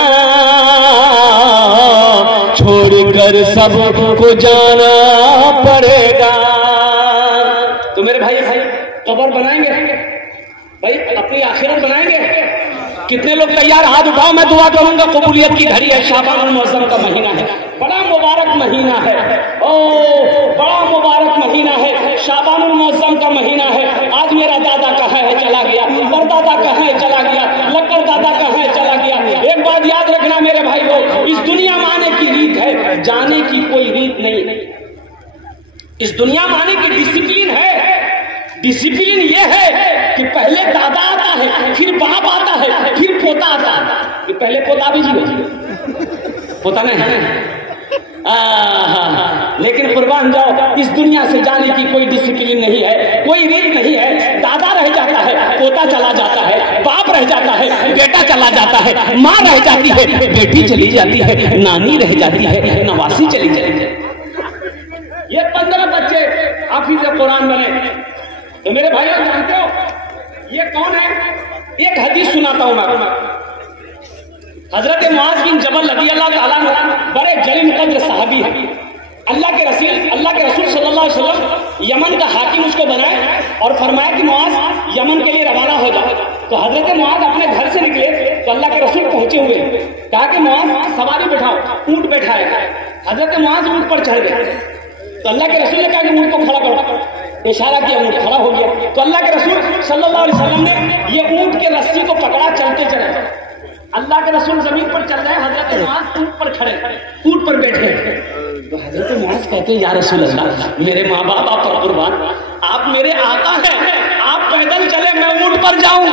छोड़कर सब को जाना पड़ेगा। तो मेरे भाई कब्र बनाएंगे भाई, अपनी आखिरत बनाएंगे। कितने लोग तैयार? हाथ उठाओ, मैं दुआ करूंगा। कबूलियत की घड़ी है, शाबान मौसम का महीना है, बड़ा मुबारक महीना है। ओ बड़ा मुबारक महीना है, शाबान मौसम का महीना है। आज मेरा दादा कहाँ है? चला गया। परदादा कहाँ है? चला गया। लक्कर दादा कहाँ है? चला गया। एक बात याद रखना मेरे भाई लोग, इस दुनिया में आने की रीत है, जाने की कोई रीत नहीं। इस दुनिया में आने की डिसिप्लिन है। डिसिप्लिन ये है कि पहले दादा आता है, फिर बाप आता है, फिर पोता आता है। पहले पोता भी जी पोता नहीं है। लेकिन कुर्बान जाओ, इस दुनिया से जाने की कोई डिसिप्लिन नहीं है, कोई रीत नहीं है। दादा रह जाता है, पोता चला जाता है, बाप रह जाता है, बेटा चला जाता है, माँ रह जाती है, बेटी चली जाती है, नानी रह जाती है, नवासी चली जाती है। ये 15 बच्चे हाफिज कुरान बने। तो मेरे भाइयों जानते हो ये कौन है? एक हदीस सुनाता हूं मैं। हजरत मुआज बिन जबल रज़ियल्लाहु ताला अन्हु बड़े जलील कद्र सहाबी है। अल्लाह के रसूल सल्लल्लाहु अलैहि वसल्लम यमन का हाकिम उसको बनाए और फरमाया कि मुआज यमन के लिए रवाना हो जाओ। तो हजरत मुआज अपने घर से निकले तो अल्लाह के रसूल पहुंचे हुए, कहा कि मुआज सवारी बैठाओ, ऊंट बैठाएगा। हजरत मुआज ऊंट पर चढ़ गए तो अल्लाह के रसूल ने कहा कि ऊंट को खड़ा करो, इशारा किया, ऊंट खड़ा हो गया। तो अल्लाह के रसूल सल्लल्लाहु अलैहि वसल्लम ने ये ऊंट के रस्सी को पकड़ा, चलते चले। अल्लाह के रसूल जमीन पर चल रहे, हजरत मुआज ऊंट पर खड़े, ऊंट पर बैठे। तो हजरत मुआज कहते हैं, या रसूल अल्लाह, मेरे माँ बाप आप पर कुर्बान, आप मेरे आका हैं, आप पैदल चले, मैं ऊंट पर जाऊं,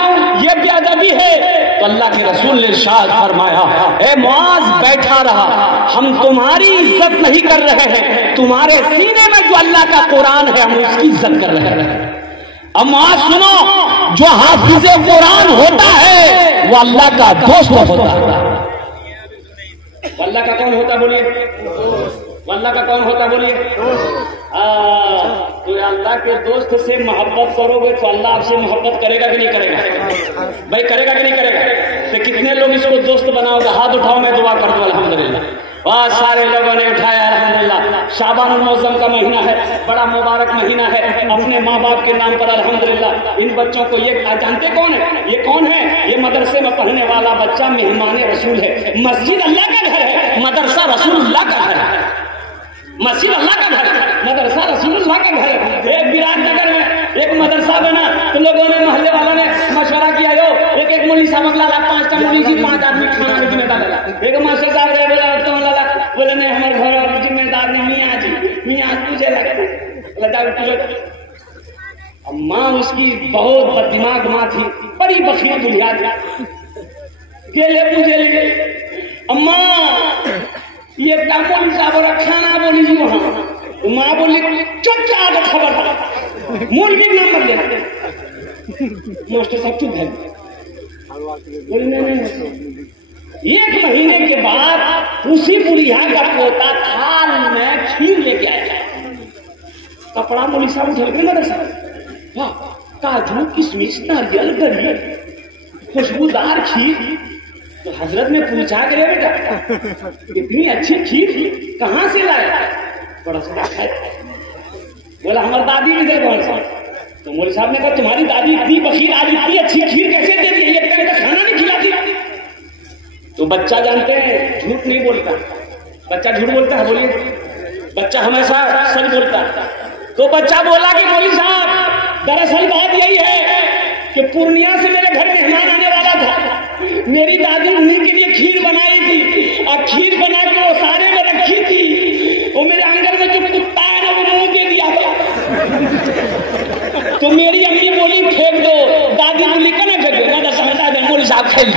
ये बेअदबी है। तो अल्लाह के रसूल ने इरशाद फरमाया, ए मुआज बैठा रहा, हम तुम्हारी इज्जत नहीं कर रहे हैं, तुम्हारे सीने में जो अल्लाह का कुरान है हम उसकी इज्जत कर रहे हैं। अब मुआज सुनो, जो हाफिज कुरान होता है वो अल्लाह का दोस्त होता है। अल्लाह का कौन होता बोलिए? अल्लाह का कौन होता बोलिए? तो अल्लाह के दोस्त से मोहब्बत करोगे तो अल्लाह आपसे मोहब्बत करेगा कि नहीं करेगा? भाई करेगा कि नहीं करेगा? तो कितने लोग इसको दोस्त बनाओगे? हाथ उठाओ, मैं दुआ कर दूं अल्हम्दुलिल्लाह। बहुत सारे लोगों ने उठाया अल्हम्दुलिल्लाह। शाबानुल मौसम का महीना है, बड़ा मुबारक महीना है, अपने माँ बाप के नाम पर अल्हम्दुलिल्लाह इन बच्चों को, ये जानते कौन है? ये कौन है? ये मदरसे में पढ़ने वाला बच्चा मेहमान रसूल है। मस्जिद अल्लाह का घर है, मदरसा रसूलुल्लाह का घर है। मस्जिद अल्लाह का घर है, मदरसा रसूलुल्लाह का घर है। एक विराटनगर में एक मदरसा बना तो लोगों ने, मोहल्ले वालों ने मशवरा किया, एक मौलवी साहब अगला 5 मौलवी जी 5 आदमी खाना में जिम्मेदार लगा। एक मास्टर साहब गए, बोले नहीं हमारे घर जिम्मेदार नहीं, मियाँ तुझे लगा। अब माँ उसकी बहुत बददिमाग माँ थी, बड़ी बखील दुनिया थी, मुझे ले अम्मा ये क्या मौलवी साहब और खाना बोली जी वहां। माँ बोली चुपचाप खबर मौलवी नाम मत लेना। मास्टर साहब चुप है, एक महीने के बाद उसी बुढ़िया का पोता थाल में खीर लेके आया। कपड़ा मौलवी साहब उठल गए मदरसा, काजू किशमिश नारियल गरी खुशबूदार खीर। तो हजरत ने पूछा कि बेटा इतनी अच्छी खीर कहाँ से लाया? बड़ा सा बोला हमारी दादी भी दे। तो मौलवी साहब ने कहा तुम्हारी दादी इतनी बखील, आज इतनी अच्छी खीर कैसे दे दी? ये टाइम का खाना नहीं खिलाती। तो बच्चा जानते हैं झूठ नहीं बोलता, बच्चा झूठ बोलता है, बोलिए बच्चा हमेशा सच बोलता है। तो बच्चा बोला कि मौलवी साहब दरअसल बात यही है कि पूर्णिया से मेरे घर मेहमान आने वाला था, मेरी दादी उन्हीं के लिए खीर बनाई थी और खीर बना के वो सारे में रखी थी, वो मेरे आंगन में जो कुत्ता है ना वो मुंह दे दिया था। तो मेरी अम्मी बोली फेंक दो, दादी बोली कने फेंक दो, मैं समझता है मौलवी साहब खेल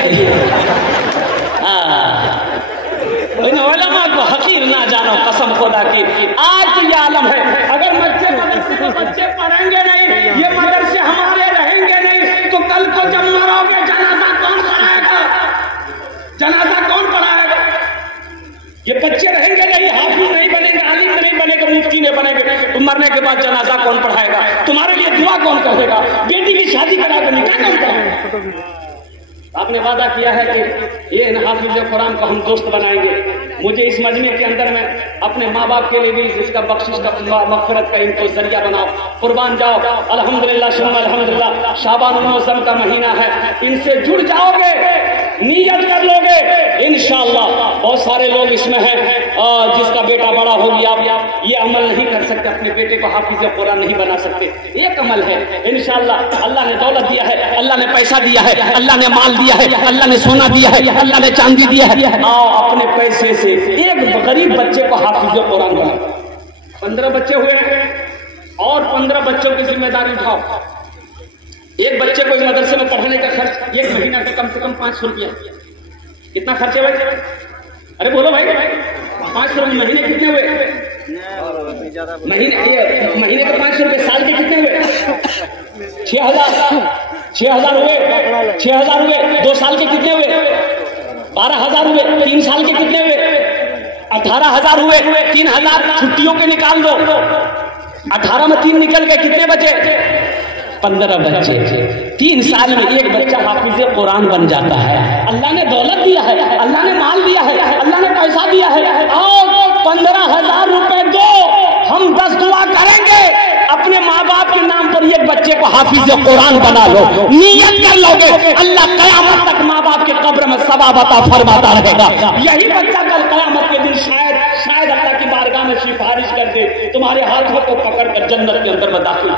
को हकीर ना जानो कसम खुदा की। आज तो ये आलम है, अगर मदरसे में बच्चे पढ़ेंगे नहीं, ये मदरसे हमारे रहेंगे नहीं, तो कल को जब मरोगे जनाजा कौन पढ़ाएगा? जनाजा कौन पढ़ाएगा? ये बच्चे रहेंगे नहीं, हाफिज नहीं बनेंगे, आलिम नहीं बनेंगे, मुफ्ती नहीं बनेंगे, तो मरने के बाद जनाजा कौन पढ़ाएगा? तुम्हारे लिए दुआ कौन करेगा? बेटी की शादी करा दो, निकाह कौन करेगा? आपने वादा किया है कि ये हाफिज कुरान को हम दोस्त बनाएंगे। मुझे इस मजमे के अंदर में अपने माँ बाप के लिए भी इसका बख्शिश का मग़फ़िरत का इनको जरिया बनाओ, कुर्बान जाओ। अल्हम्दुलिल्लाह शुक्र अल्हम्दुलिल्लाह शाबानुल मौसम का महीना है, इनसे जुड़ जाओगे, नीयत कर लोगे इंशाअल्लाह। बहुत सारे लोग इसमें हैं जिसका बेटा बड़ा हो गया, ये अमल नहीं कर सकते, अपने बेटे को हाफिज कुरान नहीं बना सकते। एक अमल है इंशाअल्लाह, अल्लाह ने दौलत दिया है, अल्लाह ने पैसा दिया है, अल्लाह ने माल दिया है, अल्लाह ने सोना दिया है, अल्लाह ने चांदी दिया है। आओ अपने पैसे से एक गरीब बच्चे को हाफिज कुरान बनाओ। 15 बच्चे हुए और 15 बच्चों की जिम्मेदारी उठाओ। एक बच्चे को इस मदरसे में पढ़ाने का खर्च एक महीना का कम से कम 500 रुपया। कितना खर्च है भाई? अरे बोलो भाई, 500 रुपये महीने कितने हुए? महीने के 500 रुपये, साल के कितने हुए? 6,000 हुए। 6,000 हुए, 2 साल के कितने हुए? 12,000 हुए। 3 साल के कितने हुए? 18,000 हुए। 3,000 छुट्टियों के निकाल दो, 18 में 3 निकल गए, कितने बचे? 15 बच्चे। 3 साल में एक बच्चा हाफिज कुरान बन जाता है। अल्लाह ने दौलत दिया है, अल्लाह ने माल दिया है, अल्लाह ने पैसा दिया है। और 15,000 रुपए दो, हम 10 दुआ करेंगे अपने माँ बाप के नाम पर एक बच्चे को हाफिज कुरान बना लो, नियत कर लोगे, अल्लाह कयामत तक माँ बाप के कब्र में सवाब अता फरमाता रहेगा। यही बच्चा कल कयामत के दिन शायद अल्लाह की बारगाह में सिफारिश करके तुम्हारे हाथों को पकड़कर जन्नत के अंदर दाखिल।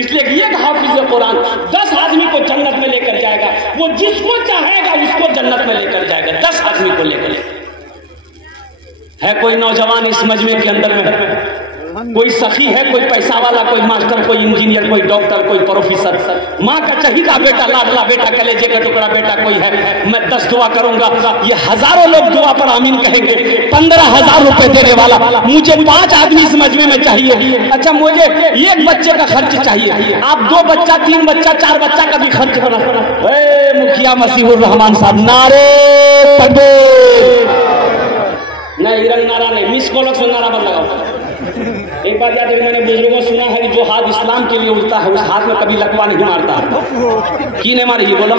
इसलिए ये हाफिज कुरान 10 आदमी को जन्नत में लेकर जाएगा। वो जिसको चाहेगा उसको जन्नत में लेकर जाएगा, 10 आदमी को लेकर। है कोई नौजवान इस मजमे के अंदर में, कोई सखी है, कोई पैसा वाला, कोई मास्टर, कोई इंजीनियर, कोई डॉक्टर, कोई प्रोफेसर, माँ का चहीता बेटा, लाडला बेटा, कलेजे का टुकड़ा बेटा कोई है, मैं 10 दुआ करूंगा, ये हजारों लोग दुआ पर आमीन कहेंगे। 15,000 रुपए देने वाला, मुझे 5 आदमी इस मजमे में चाहिए। अच्छा, मुझे एक बच्चे का खर्च चाहिए, आप 2 बच्चा, 3 बच्चा, 4 बच्चा का भी खर्च बना। मुखिया मसीहुर रहमान साहब, नारे तकबीर। नहीं, रंग नारा नहीं, मिस कॉल से नारा बंद लगाओ। एक बार याद है, मैंने बुजुर्गों सुना है कि जो हाथ इस्लाम के लिए उठता है उस हाथ में कभी लकवा नहीं मारता। की ने मारी बोला,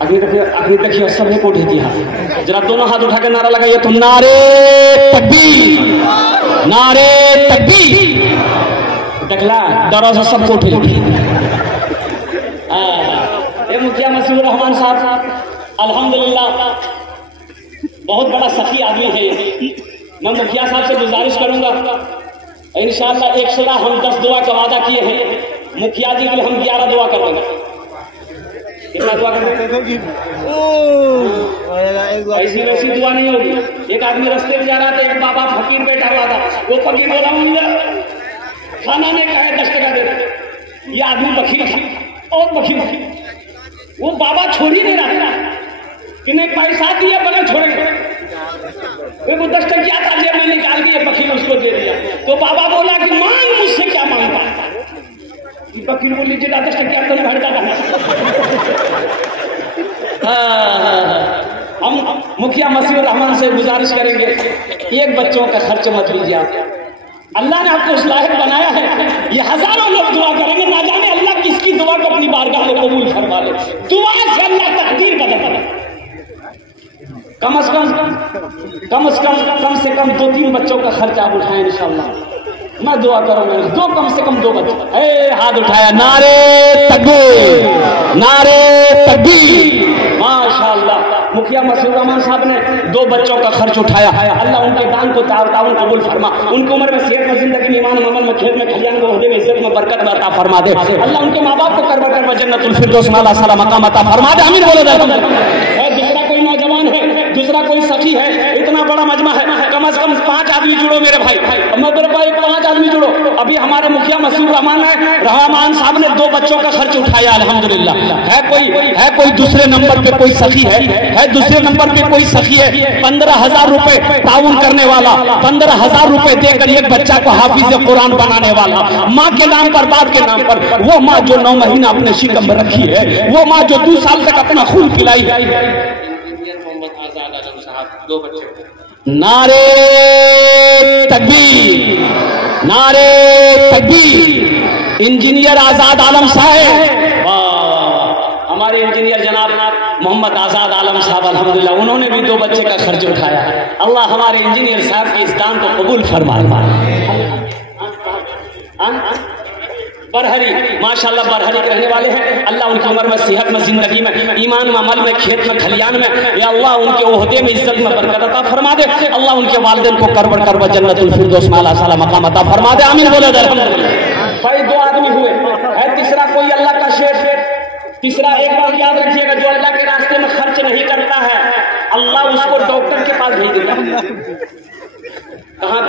अभी देखिए सब एक उठी थी हाथ, जरा दोनों हाथ उठा के नारा लगाइए तो, नारे तकबीर, नारे तकबीर। देखला डरो से सबको उठी। मुखिया मसीहुर रहमान साहब अल्हम्दुलिल्लाह बहुत बड़ा सखी आदमी है। मैं मुखिया साहब से गुजारिश करूंगा, इंशाअल्लाह 1 सलाह हम 10 दुआ का वादा किए हैं, मुखिया जी के लिए हम 11 दुआ कर देंगे। कितना दुआ करेंगे? ऐसी वैसी दुआ नहीं होगी। एक आदमी रास्ते में जा रहा था, एक बाबा फकीर बैठा हुआ था, वो फकीर बोला खाना नहीं खाए 10 टका दे रहे। ये आदमी बखील था और बखील, वो बाबा छोड़ ही नहीं रहा कि नहीं पैसा दिया बगैर छोड़ेंगे। वो 10 टकिया था जेब में निकाल के बकील उसको दे दिया। तो बाबा बोला कि मांग मुझसे क्या मांगता है? बकील बोली 10 टकिया तो भर का। हम मुखिया मसीहुर रहमान से गुजारिश करेंगे, एक बच्चों का खर्च मत लीजिए आप। अल्लाह ने आपको उस लायक बनाया है, ये हजारों लोग दुआ करेंगे, ना जाने अल्लाह किसकी दुआ को अपनी बारगाह में कबूल फरमा ले। दुआ से अल्लाह तकदीर बदल। कम से कम 2-3 बच्चों का खर्च आप उठाएं इंशाअल्लाह। मैं दुआ करूंगा, कम से कम 2 बच्चे। हाथ उठाया, नारे तकबीर, नारे तकबीर। माशाअल्लाह, मुखिया मसीहुर रहमान साहब ने 2 बच्चों का खर्च उठाया। अल्लाह उनके दान को ताउन कबूल फरमा, उनको उम्र में सेहत में, जिंदगी में, ईमान अमल में, खेत में, खलियान में, ओहदे में, इज्जत में, बरकत में अता फरमा दे। अल्लाह उनके माँ बाप को करब जन्नतुल फिरदौस में अल्लाह सलाम मकाम अता फरमा दे। आमीन बोलो। दूसरा कोई नौजवान है, दूसरा कोई सखी है, इतना बड़ा मजमा है, कम से कम 5 आदमी जुड़ो मेरे भाई, मेरे भाई 5 आदमी जुड़ो। अभी हमारे मुखिया मसीहुर रहमान साहब ने 2 बच्चों का खर्च उठाया अल्हम्दुलिल्लाह। है कोई दूसरे नंबर पे कोई सखी है दूसरे नंबर पे कोई सखी है, 15,000 रुपए ताउन करने वाला, 15,000 रुपए देकर एक बच्चा को हाफिज कुरान बनाने वाला, माँ के नाम पर, बाप के नाम पर। वो माँ जो 9 महीना अपने शिकम में रखी है, वो माँ जो 2 साल तक अपना खून पिलाई है। नारे तकबीर, नारे तकबीर। इंजीनियर आजाद आलम साहब, हमारे इंजीनियर जनाब मोहम्मद आजाद आलम साहब अल्हम्दुलिल्लाह, उन्होंने भी 2 बच्चे का खर्च उठाया। अल्लाह हमारे इंजीनियर साहब के इस दान को कबूल फरमाए। बरहरी माशाल्लाह बरहरी के रहने वाले हैं। अल्लाह उनकी उम्र में, सेहत में, जिंदगी में, ईमान में, अमल में, खेत में, खलियान में, या अल्लाह उनके ओहदे में, इज्जत में बरकत अता फरमा दे। अल्लाह उनके वालिदैन को करब जन्नतुल फिरदौस में अल्लाह सलाम मकाम अता फरमा दे। आमीन बोलो अल्हम्दुलिल्लाह। भाई 2 आदमी हुए, है तीसरा कोई अल्लाह का शेर। तीसरा एक बात याद रखिएगा, जो अल्लाह के रास्ते में खर्च नहीं करता है अल्लाह उसको डॉक्टर के पास भेज देगा।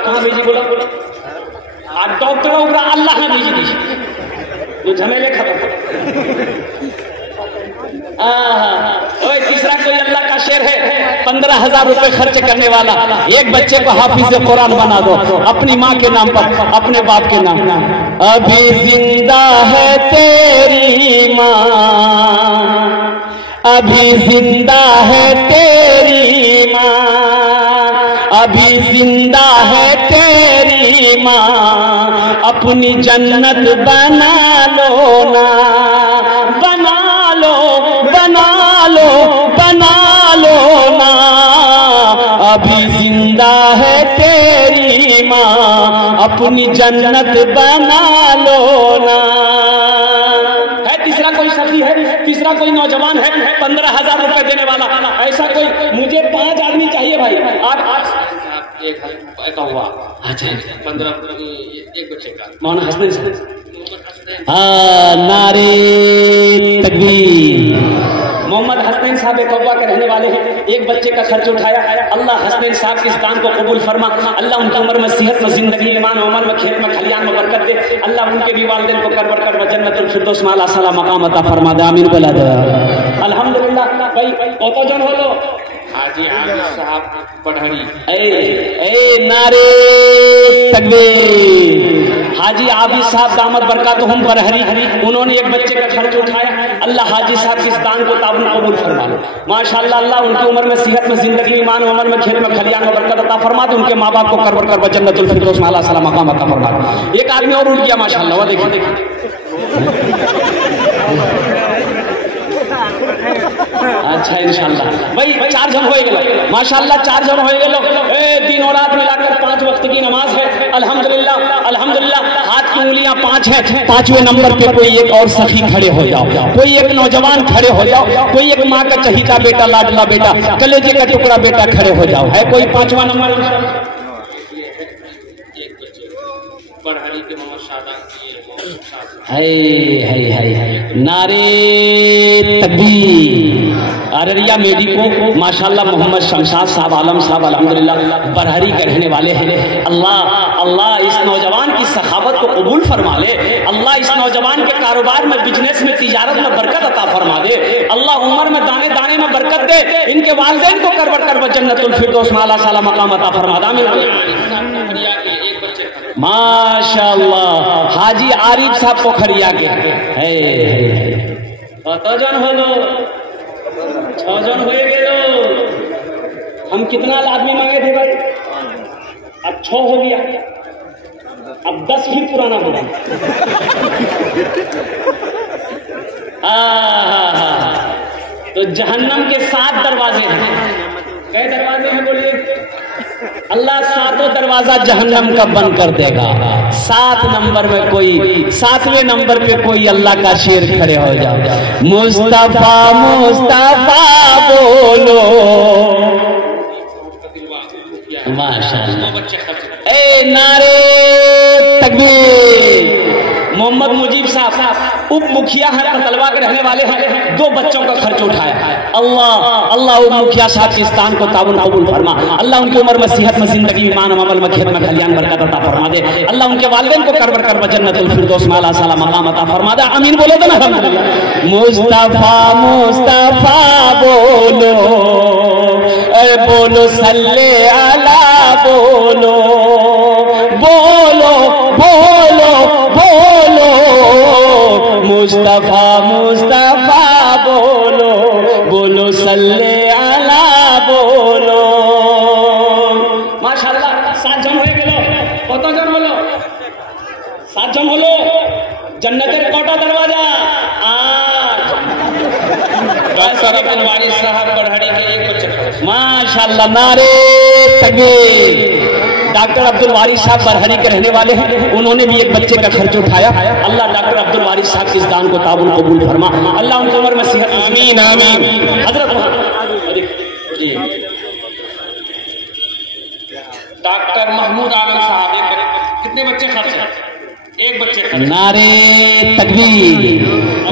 कहाँ भेजी बोला? डॉक्टर अल्लाह ने भेज दी, तो झमेले खत्म। तीसरा कोई अल्लाह का शेर है, 15,000 रुपए खर्च करने वाला, एक बच्चे को हाफिज कुरान बना दो अपनी माँ के नाम पर, अपने बाप के नाम। अभी जिंदा है तेरी माँ, अभी जिंदा है तेरी माँ, अभी जिंदा है तेरी माँ, अपनी जन्नत बना लो ना, लो बना लो ना, अभी जिंदा है तेरी माँ, अपनी जन्नत बना लो ना। है तीसरा कोई सखी है, तीसरा कोई नौजवान है 15,000 रुपए देने वाला, ऐसा कोई? मुझे 5 आदमी चाहिए भाई। आप एक हुआ, अच्छा 15 एक बच्चे का मौलाना हसनैन साहब, नारे तकबीर। मोहम्मद हसनैन साहब एक कौवा के रहने वाले हैं, एक बच्चे का खर्च उठाया। अल्लाह हसनैन साहब के इस दान को कबूल फरमा, अल्लाह उनकी उम्र में सेहत में जिंदगी ईमान उमर में खेत में खलियान में बरकत दे, अल्लाह उनके भी वालिदैन को कर बरकत में जन्नतुल फिरदौस में आला साला मकाम अता फरमा दे, आमीन बोला दे। अल्हम्दुलिल्लाह भाई कत जन हलो? हाजी आबिद साहब पढ़री। ए नारे तकबीर। हाजी आबिद साहब दामद बरकातुहुम बरहरी, उन्होंने एक बच्चे का खर्च उठाया। अल्लाह हाजी साहब के इस दान को ताबून कबूल फरमा लो माशाअल्लाह। अल्लाह उनकी उम्र में सेहत में जिंदगी ईमान उमर में खेत में खलियान में बरकत अता फरमा दे, उनके माँ बाप को कर बरकत जन्नतुल फिरदौस में आला साला मकाम अता फरमा दे। एक आदमी और उठ गया माशाअल्लाह, वो देखिए अच्छा इंशाअल्लाह भाई 4 जन हो गए माशाअल्लाह, 4 जन हो गए। दिन और रात मिलाकर 5 वक्त की नमाज है। अल्हम्दुलिल्लाह अल्हम्दुलिल्लाह। हाथ की उंगलियां 5 है, 5वें नंबर पे कोई एक और सखी खड़े हो जाओ, कोई एक नौजवान खड़े हो जाओ, कोई एक माँ का चहीता बेटा लाडला बेटा कलेजे का टुकड़ा बेटा खड़े हो जाओ। है कोई 5वां नंबर? पढ़री के मोहम्मद शादाब नारे तकबीर। अररिया मेडी को माशाअल्लाह मोहम्मद शमशाद साहब आलम साहब अल्हम्दुलिल्लाह बरहरी के रहने वाले हैं। अल्लाह अल्लाह इस नौजवान की सखावत को कबूल फरमा ले, अल्लाह इस नौजवान के कारोबार में बिजनेस में तिजारत में बरकत अता फरमा दे, अल्लाह उम्र में दाने दाने में बरकत दे, इनके वालिदैन को करबट कर जन्नतुल फिरदौस में आला साला मकाम अता फरमा दे। माशाअल्लाह हाजी आरिफ साहब पोखरिया के कतजन हलो? 6 जन हो गेलो। हम कितना आदमी मांगे थे भाई? अब 6 हो गया, अब 10 भी पुराना हो गया। तो जहन्नम के 7 दरवाजे हैं। कई दरवाजे हैं बोलिए? अल्लाह 7 दरवाजा जहन्नम का बंद कर देगा। 7 नंबर में कोई, 7वें नंबर पे कोई अल्लाह का शेर खड़े हो जाओ, मुस्तफा मुस्तफा बोलो माशाअल्लाह। ए नारे तकबीर। मोहम्मद मुजीब साहब उप मुखिया है, तलवा के रहने वाले हैं, 2 बच्चों का खर्च उठाया। अल्लाह अल्लाह उप मुखिया साहब के स्थान को ताबून कबूल फरमा, अल्लाह उनकी उम्र में सेहत में जिंदगी ईमान अमल में खेत में खलियान बरकत अता फरमा दे, अल्लाह उनके वालिदैन को कर बरकत जन्नतुल फिरदौस में आला साला मकाम अता फरमा दे, आमीन बोलो तो ना। मुस्तफा मुस्तफा बोलो, बोलो सल्ले अला बोलो, बोलो बोलो बोलो मुस्तफा मुस्तफा बोलो, बोलो सल्ले अला बोलो। माशाअल्लाह 7 जन हो गेलो। कत जन हलो? 7 जन हलो। जन्नतेर कटा दरवाजा? डॉक्टर अब्दुल वारिस साहब बरहरी के एक बच्चे। माशाअल्लाह नारे तकबीर। डॉक्टर अब्दुल वारिस साहब बरहरी के रहने वाले हैं, उन्होंने भी एक बच्चे का खर्च उठाया। अल्लाह डॉक्टर अब्दुल वारिस साहब के इस दान को ताबून कबूल फरमा, अल्लाह उनकी उम्र में सेहत। आमीन आमीन। हजरत जी डॉक्टर महमूद आलम साहब कितने बच्चे खर्च हैं? एक बच्चे खर्च। नारे तकबीर।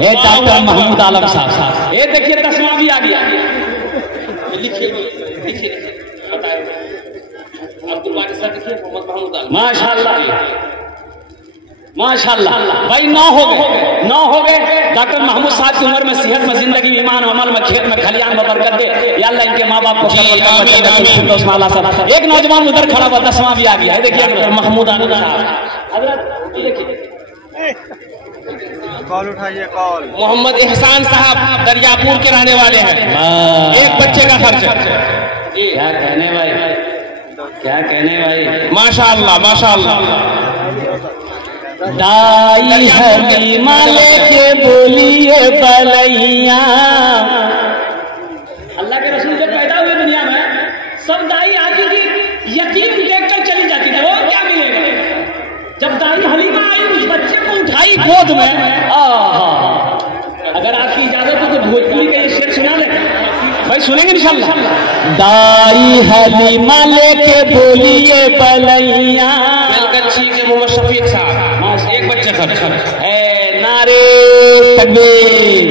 ये डॉक्टर महमूद आलम साहब, ये देखिए तस्मा भी आ गया। लिखिए लिखिए बताइए। अब्दुल वारिस साहब लिखिए, मोहम्मद महमूद आलम। माशाअल्लाह माशाअल्लाह भाई 9 हो गए। डॉक्टर महमूद साहब की उम्र में सेहत में जिंदगी ईमान अमल में खेत में खलियान में बरकत दे, या अल्लाह इनके माँ बाप को एक नौजवान उधर खड़ा हुआ, 10वां भी आ गया है। देखिए डॉक्टर महमूद आलम साहब, कॉल उठाइए कॉल। मोहम्मद एहसान साहब दरियापुर के रहने वाले हैं, एक बच्चे का खर्च। क्या कहने भाई, क्या कहने भाई, माशाअल्लाह माशाअल्लाह। दाई हलीमा लेके बोलिए बलैया, खाली गोद में। अगर आपकी इजाजत हो तो भोजपुरी का ये शेर सुना दे भाई, सुनेंगे इंशाल्लाह। दाई हलीमा लेके बोलिए बलैया, बेलगच्छी के मोहम्मद शफीक साहब, एक बच्चे खर्च नारे तकबीर।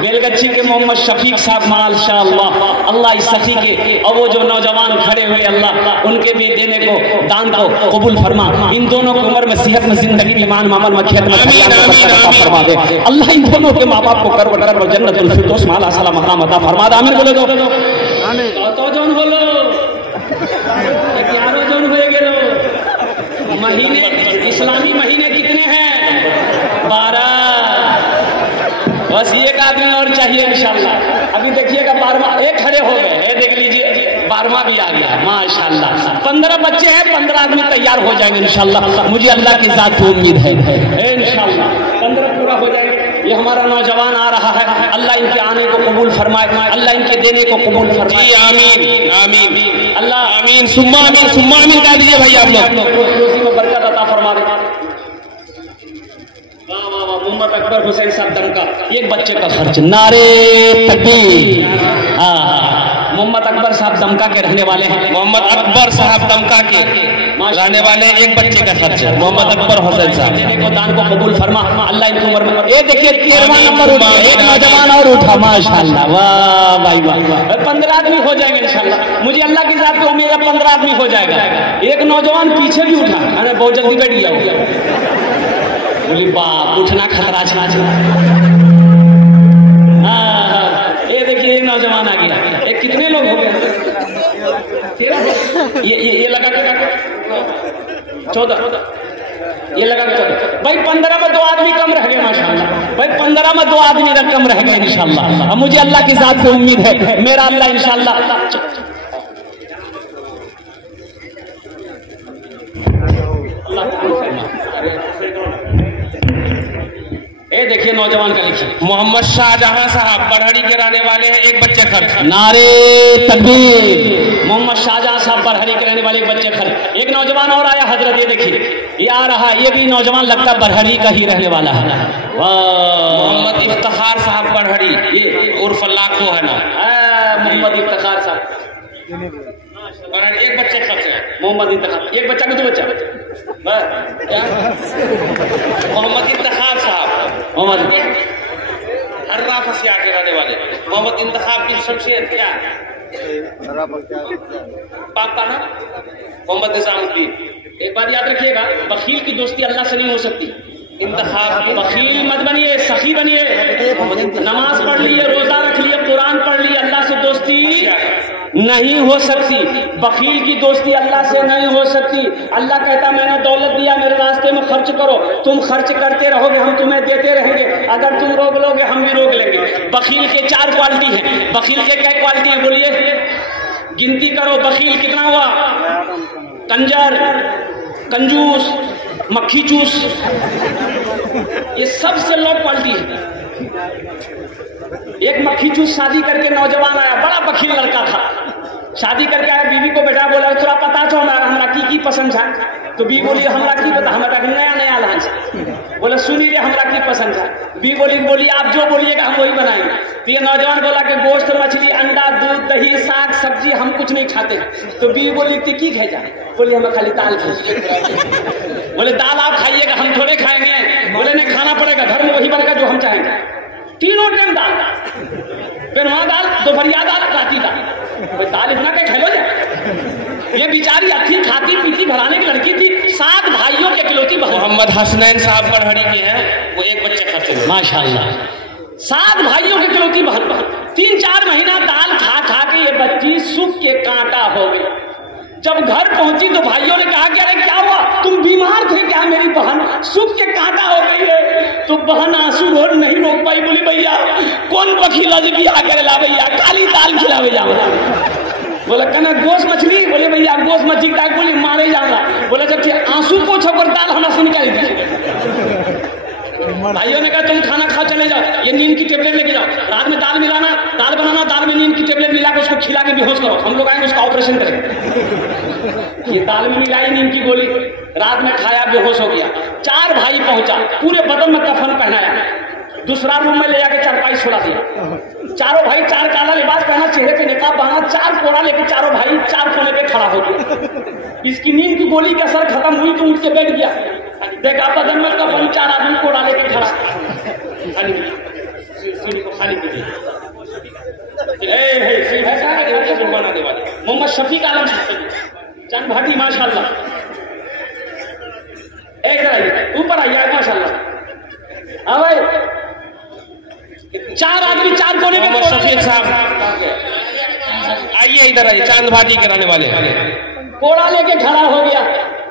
बेलगच्छी के मोहम्मद शफीक साहब माशाअल्लाह, अल्लाह इस सखी के और वो जो नौजवान खड़े हुए अल्लाह उनके भी देने को दान को कबूल फरमा। इन दोनों की उम्र में सेहत में जिंदगी ईमान मामल में खेत में फरमा दे अल्लाह। इन दोनों के माँ बाप को कर्ब डर और जन्नतुल फिरदौस में आला सलाम मकाम अता फरमा दे। आमीन बोलो तो जन होलो ग्यारह जन हो गए। महीने इस्लामी महीने कितने हैं? 12। बस एक आदमी और चाहिए इंशाल्लाह। अभी देखिएगा 12वां एक खड़े हो गए, देख लीजिए 12वां भी आ गया माशाल्लाह। 15 बच्चे हैं, 15 आदमी तैयार हो जाएंगे इंशाल्लाह। मुझे अल्लाह की जात की उम्मीद है इंशाल्लाह 15 पूरा हो जाएंगे। ये हमारा नौजवान आ रहा है, अल्लाह इनके आने को कबूल फरमाए, अल्लाह इनके देने को कबूल फरमाए। आमीन आमीन अल्लाह आमीन सुम्मा आमीन सुम्मा आमीन कह दीजिए भाई आप लोग, रोजी में बरकत अता फरमा दे। मोहम्मद अकबर हुसैन साहब दमका, एक बच्चे का खर्च। नारे तकबीर। मोहम्मद अकबर साहब दमका के रहने वाले हैं। मोहम्मद अकबर साहब दमका के रहने वाले, एक बच्चे का खर्च। मोहम्मद अकबर हुसैन साहब देने को दान को कबूल फरमा, अल्लाह इनकी उम्र में। ये देखिए 13वां नंबर उठा, एक नौजवान और उठा माशाल्लाह। वाह भाई वाह, 15 आदमी हो जाएंगे इंशाल्लाह। मुझे अल्लाह की जात की उम्मीद है 15 आदमी हो जाएगा। एक नौजवान पीछे भी उठा, अरे बहुत जल्दी बैठ गया। बोली बाप उठना खतरा छना। ये देखिए एक नौजवान आ गया। एक कितने लोग हो गए? 13। ये लगा के 14, ये लगा के 14 भाई। 15 में 2 आदमी कम रह गए माशाल्लाह भाई। 15 में 2 आदमी कम रह गए इंशाल्लाह। अब मुझे अल्लाह की जात से उम्मीद है, मेरा अल्लाह इंशाल्लाह ये देखिए नौजवान का लिखिए। मोहम्मद शाहजहां साहब बरहड़ी के रहने वाले हैं, एक बच्चे खर्च। नारे तकबीर। मोहम्मद शाहजहां साहब बरहड़ी के रहने वाले एक बच्चे खर्च। एक नौजवान और आया हजरत, ये देखिए ये आ रहा, ये भी नौजवान लगता बरहड़ी का ही रहने वाला है। मोहम्मद इफ्तिखार साहब बरहड़ी, ये उर्फ लाखो है ना। मोहम्मद इफ्तिखार साहब बरहड़ी, एक बच्चे खर्च है। मोहम्मद इफ्तिखार, एक बच्चा को 2 बच्चा। मोहम्मद इफ्तिखार साहब मोहम्मद हर्रा फसिया के रहने वाले। मोहम्मद इंतखाब की शमशेर क्या पापा ना मोहम्मद निजामुद्दीन। एक बात याद रखिएगा, बखील की दोस्ती अल्लाह से नहीं हो सकती। इंतखाब बखील मत बनिए, सखी बनिए। नमाज पढ़ लिए, रोजा रख लिए, कुरान पढ़ लिए, अल्लाह से दोस्ती नहीं हो सकती। बखील की दोस्ती अल्लाह से नहीं हो सकती। अल्लाह कहता मैंने दौलत दिया, मेरे रास्ते में खर्च करो। तुम खर्च करते रहोगे, हम तुम्हें देते रहेंगे। अगर तुम रोक लोगे, हम भी रोक लेंगे। बखील के 4 क्वालिटी हैं। बखील के क्या क्वालिटी है बोलिए, गिनती करो। बखील कितना हुआ? कंजर, कंजूस, मक्खी चूस, ये सबसे लो क्वालिटी है। एक मक्खी चूस शादी करके नौजवान आया, बड़ा बखील लड़का था। शादी करके आया, बीवी को बेटा बोला थोड़ा पता छो हमरा की पसंद था। तो बीवी बोली हमरा की पता, हमरा नया नया लांच। बोला सुनी रे हमरा की पसंद था। बीवी बोली आप जो बोलिएगा हम वही बनाएंगे। तो ये नौजवान बोला कि गोश्त, मछली, अंडा, दूध, दही, साग, सब्जी हम कुछ नहीं खाते। तो बीवी बोली की खाए जा? बोली हमें खाली दाल खाइए। बोले दाल आप खाइएगा, हम थोड़े खाएंगे। बोले नहीं खाना पड़ेगा, घर में वही बनेगा जो हम चाहेंगे। तीनों टाइम दाल, फिर वहां दाल, दोपहरिया दाल, राती दाल। दाल इतना क्या खेलो जाए? ये बेचारी अच्छी खाती पीती घराने की लड़की थी, 7 भाइयों के इकलौती बहन। मोहम्मद हसनैन साहब बरहड़ी के हैं, वो एक बच्चे खर्च माशाल्लाह। 7 भाइयों की इकलौती बहन। 3-4 महीना दाल खा खा के ये बच्ची सूख के कांटा हो गई। जब घर पहुंची तो भाइयों ने कहा कि अरे क्या हुआ, तुम बीमार थे क्या? मेरी बहन सूख के कांटा हो गई है। तो बहन आंसू रो नहीं रोक पाई। बोली भैया कौन बखील बिया करेला भैया, काली दाल खिलावे जाओ। बोला कहना गोश्त मछली? बोले भैया गोश्त मछली का बोली मारे जाऊंगा। बोले जब आंसू को छोकर दाल हमें सुन कर। भाइयों ने कहा तुम खाना खाओ चले जाओ, ये नींद की टेबलेट लेके जाओ। रात में दाल मिलाना, दाल बनाना, दाल में नींद की टेबलेट मिला के उसको खिला के बेहोश करो, हम लोग आएंगे उसका ऑपरेशन करेंगे। ये दाल में मिलाई नींद की गोली, रात में खाया बेहोश हो गया। 4 भाई पहुंचा, पूरे बदन में कफन पहनाया, दूसरा रूम में ले जाके चारपाई सुला दिया। चारों भाई 4 काला लिबास पहना, चेहरे पे निकाब बांधा, 4 कोड़ा लेके चारों भाई 4 कोने पे खड़ा हो गया। इसकी नींद की गोली का असर खत्म हुई तो उठ के बैठ गया, देखा बदन में कफन, 4 आदमी कोड़ा लेके खड़ा। मोहम्मद शफीक आलम चंद भाटी माशाल्लाह, एक ऊपर आइए माशाल्लाह। हाँ भाई 4 आदमी 4 कोने में। शफीक साहब आइए इधर आइए, चांद भाटी के रहने वाले, कोड़ा लेके खड़ा हो गया।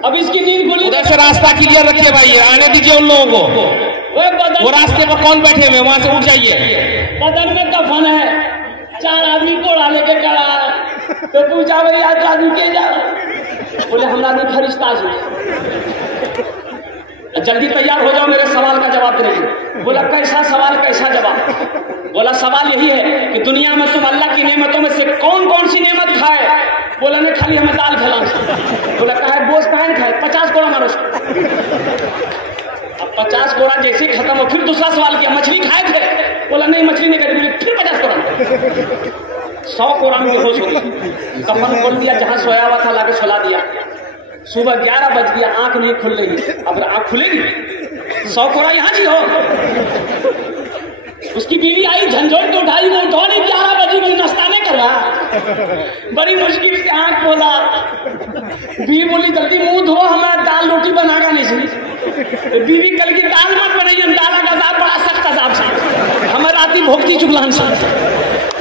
अब इसकी नींद गोली, उधर से रास्ता क्लियर रखिए भाई, आने दीजिए उन लोगों को। वो रास्ते पर कौन बैठे हुए, वहां से उठ जाइए। बदन में कफन है, 4 आदमी कोड़ा लेके खड़ा है, तो पूछा भाई आज आदमी के जा, बोले हम आदमी फरिश्ता से। जल्दी तैयार हो जाओ, मेरे सवाल का जवाब देंगे। बोला कैसा सवाल कैसा जवाब? बोला सवाल यही है कि दुनिया में तुम अल्लाह की नेमतों में से कौन कौन सी नेमत खाए? बोला ने खाली हमें दाल खिलाना। बोला कहा है गोश्त खाए खाए, 50 कोड़ा मारो। अब 50 कोड़ा जैसे खत्म हो, फिर दूसरा सवाल किया मछली खाए थे? बोला नहीं मछली नहीं खाई। फिर 50 कोड़ा, 100 कोड़ा में होश हो गई। कफन खोल दिया, जहां सोया हुआ था लाके सुला दिया। सुबह 11 बज गया, आंख नहीं खुल रही। अब आंख खुलेगी? 100 कोड़ा यहाँ जी हो। उसकी बीवी आई, झंझोट के उठाई, वो उठा नहीं, 11 बजे कोई नाश्ता नहीं कर रहा। बड़ी मुश्किल से आंख खोला, बीवी बोली जल्दी मुंह धो, हमें दाल रोटी बनागा नहीं चाहिए। बीवी कल की दाल मत बनाइए, दाल का दाल बड़ा सख्त अजाब से, हमें राती भोगती चुगलान से।